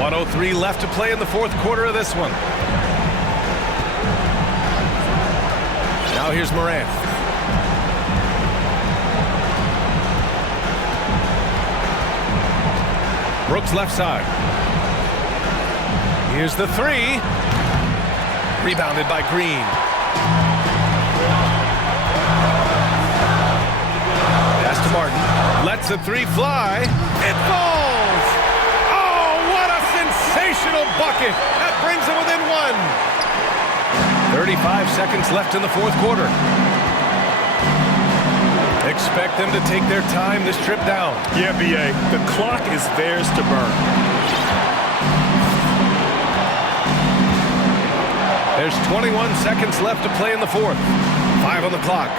.103 left to play in the fourth quarter of this one. Now here's Morant. Brooks left side. Here's the three. Rebounded by Green. Pass to Martin. Lets the three fly. It falls! Oh, what a sensational bucket! That brings them within one. 35 seconds left in the fourth quarter. Expect them to take their time this trip down. Yeah, B.A., the clock is theirs to burn. There's 21 seconds left to play in the fourth. 5 on the clock.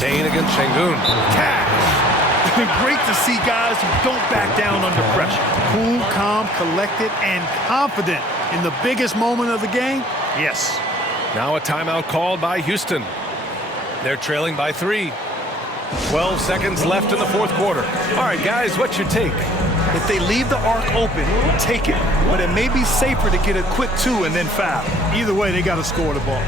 Kane against Şengün. Cash! It's been great to see guys who don't back down under pressure. Cool, calm, collected, and confident in the biggest moment of the game. Yes. Now a timeout called by Houston. They're trailing by 3. 12 seconds left in the fourth quarter. All right, guys, what's your take? If they leave the arc open, take it. But it may be safer to get a quick 2 and then foul. Either way, they got to score the ball.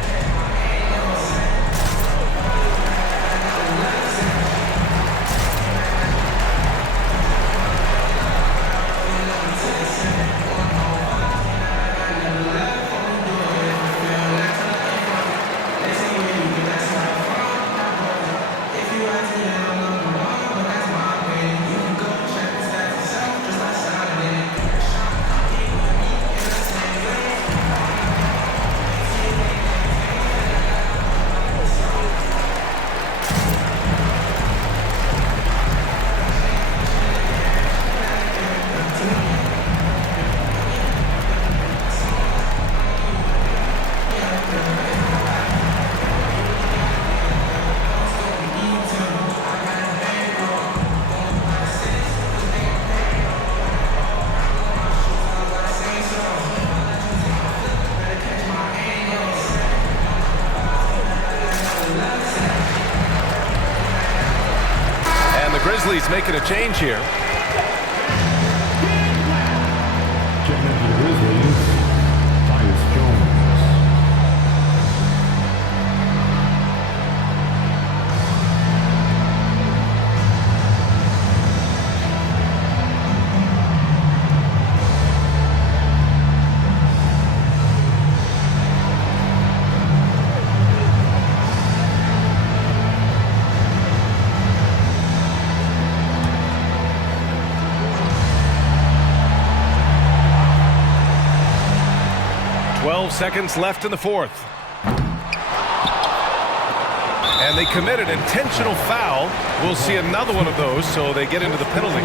Grizzlies making a change here. Checking into the Grizzlies, Tyus Jones. Seconds left in the fourth. And they committed an intentional foul. We'll see another one of those, so they get into the penalty.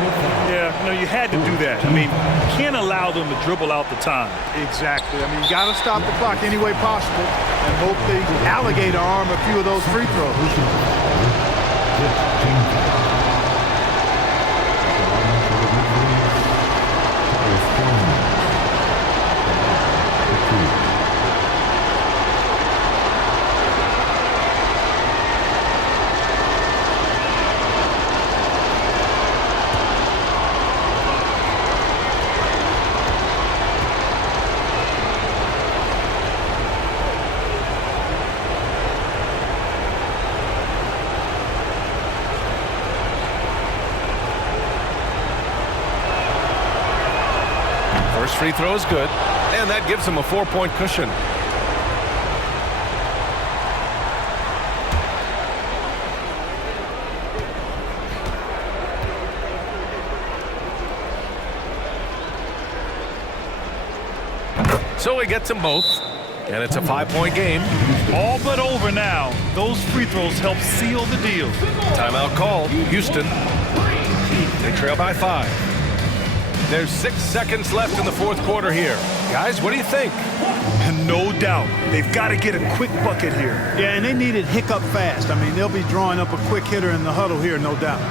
Yeah, no, you had to do that. I mean, you can't allow them to dribble out the time. Exactly. I mean, you got to stop the clock any way possible and hope the alligator arm a few of those free throws. First free throw is good, and that gives him a 4-point cushion. So he gets them both, and it's a 5-point game. All but over now. Those free throws help seal the deal. Timeout called. Houston. They trail by 5. There's 6 seconds left in the fourth quarter here. Guys, what do you think? No doubt. They've got to get a quick bucket here. Yeah, and they need it hiccup fast. I mean, they'll be drawing up a quick hitter in the huddle here, no doubt.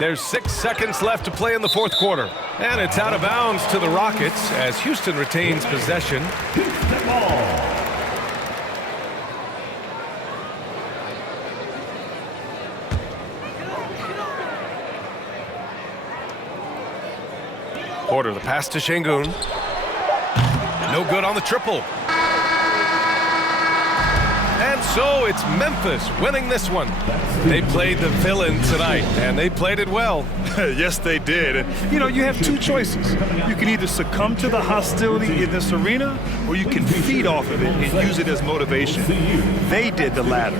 There's 6 seconds left to play in the fourth quarter. And it's out of bounds to the Rockets as Houston retains possession. Porter, the pass to Şengün. No good on the triple. And so it's Memphis winning this one. They played the villain tonight, and they played it well. Yes, they did. And, you have two choices. You can either succumb to the hostility in this arena, or you can feed off of it and use it as motivation. They did the latter.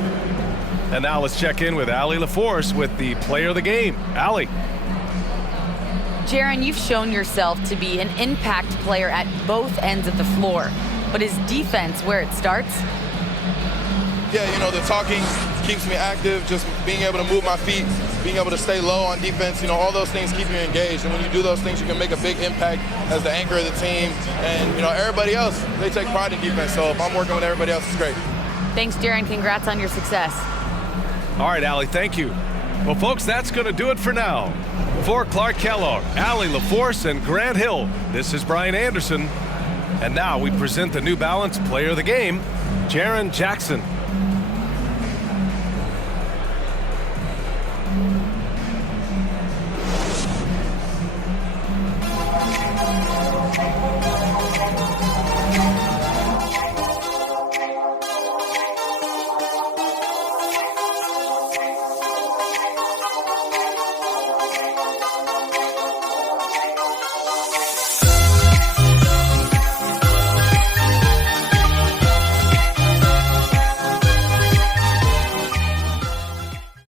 And now let's check in with Allie LaForce with the player of the game. Allie. Jaron, you've shown yourself to be an impact player at both ends of the floor. But is defense where it starts? Yeah, the talking keeps me active, just being able to move my feet, being able to stay low on defense, all those things keep you engaged. And when you do those things, you can make a big impact as the anchor of the team. And, everybody else, they take pride in defense. So if I'm working with everybody else, it's great. Thanks, Jaron. Congrats on your success. All right, Allie, thank you. Well, folks, that's going to do it for now. For Clark Kellogg, Allie LaForce, and Grant Hill, this is Brian Anderson. And now we present the New Balance player of the game, Jaren Jackson.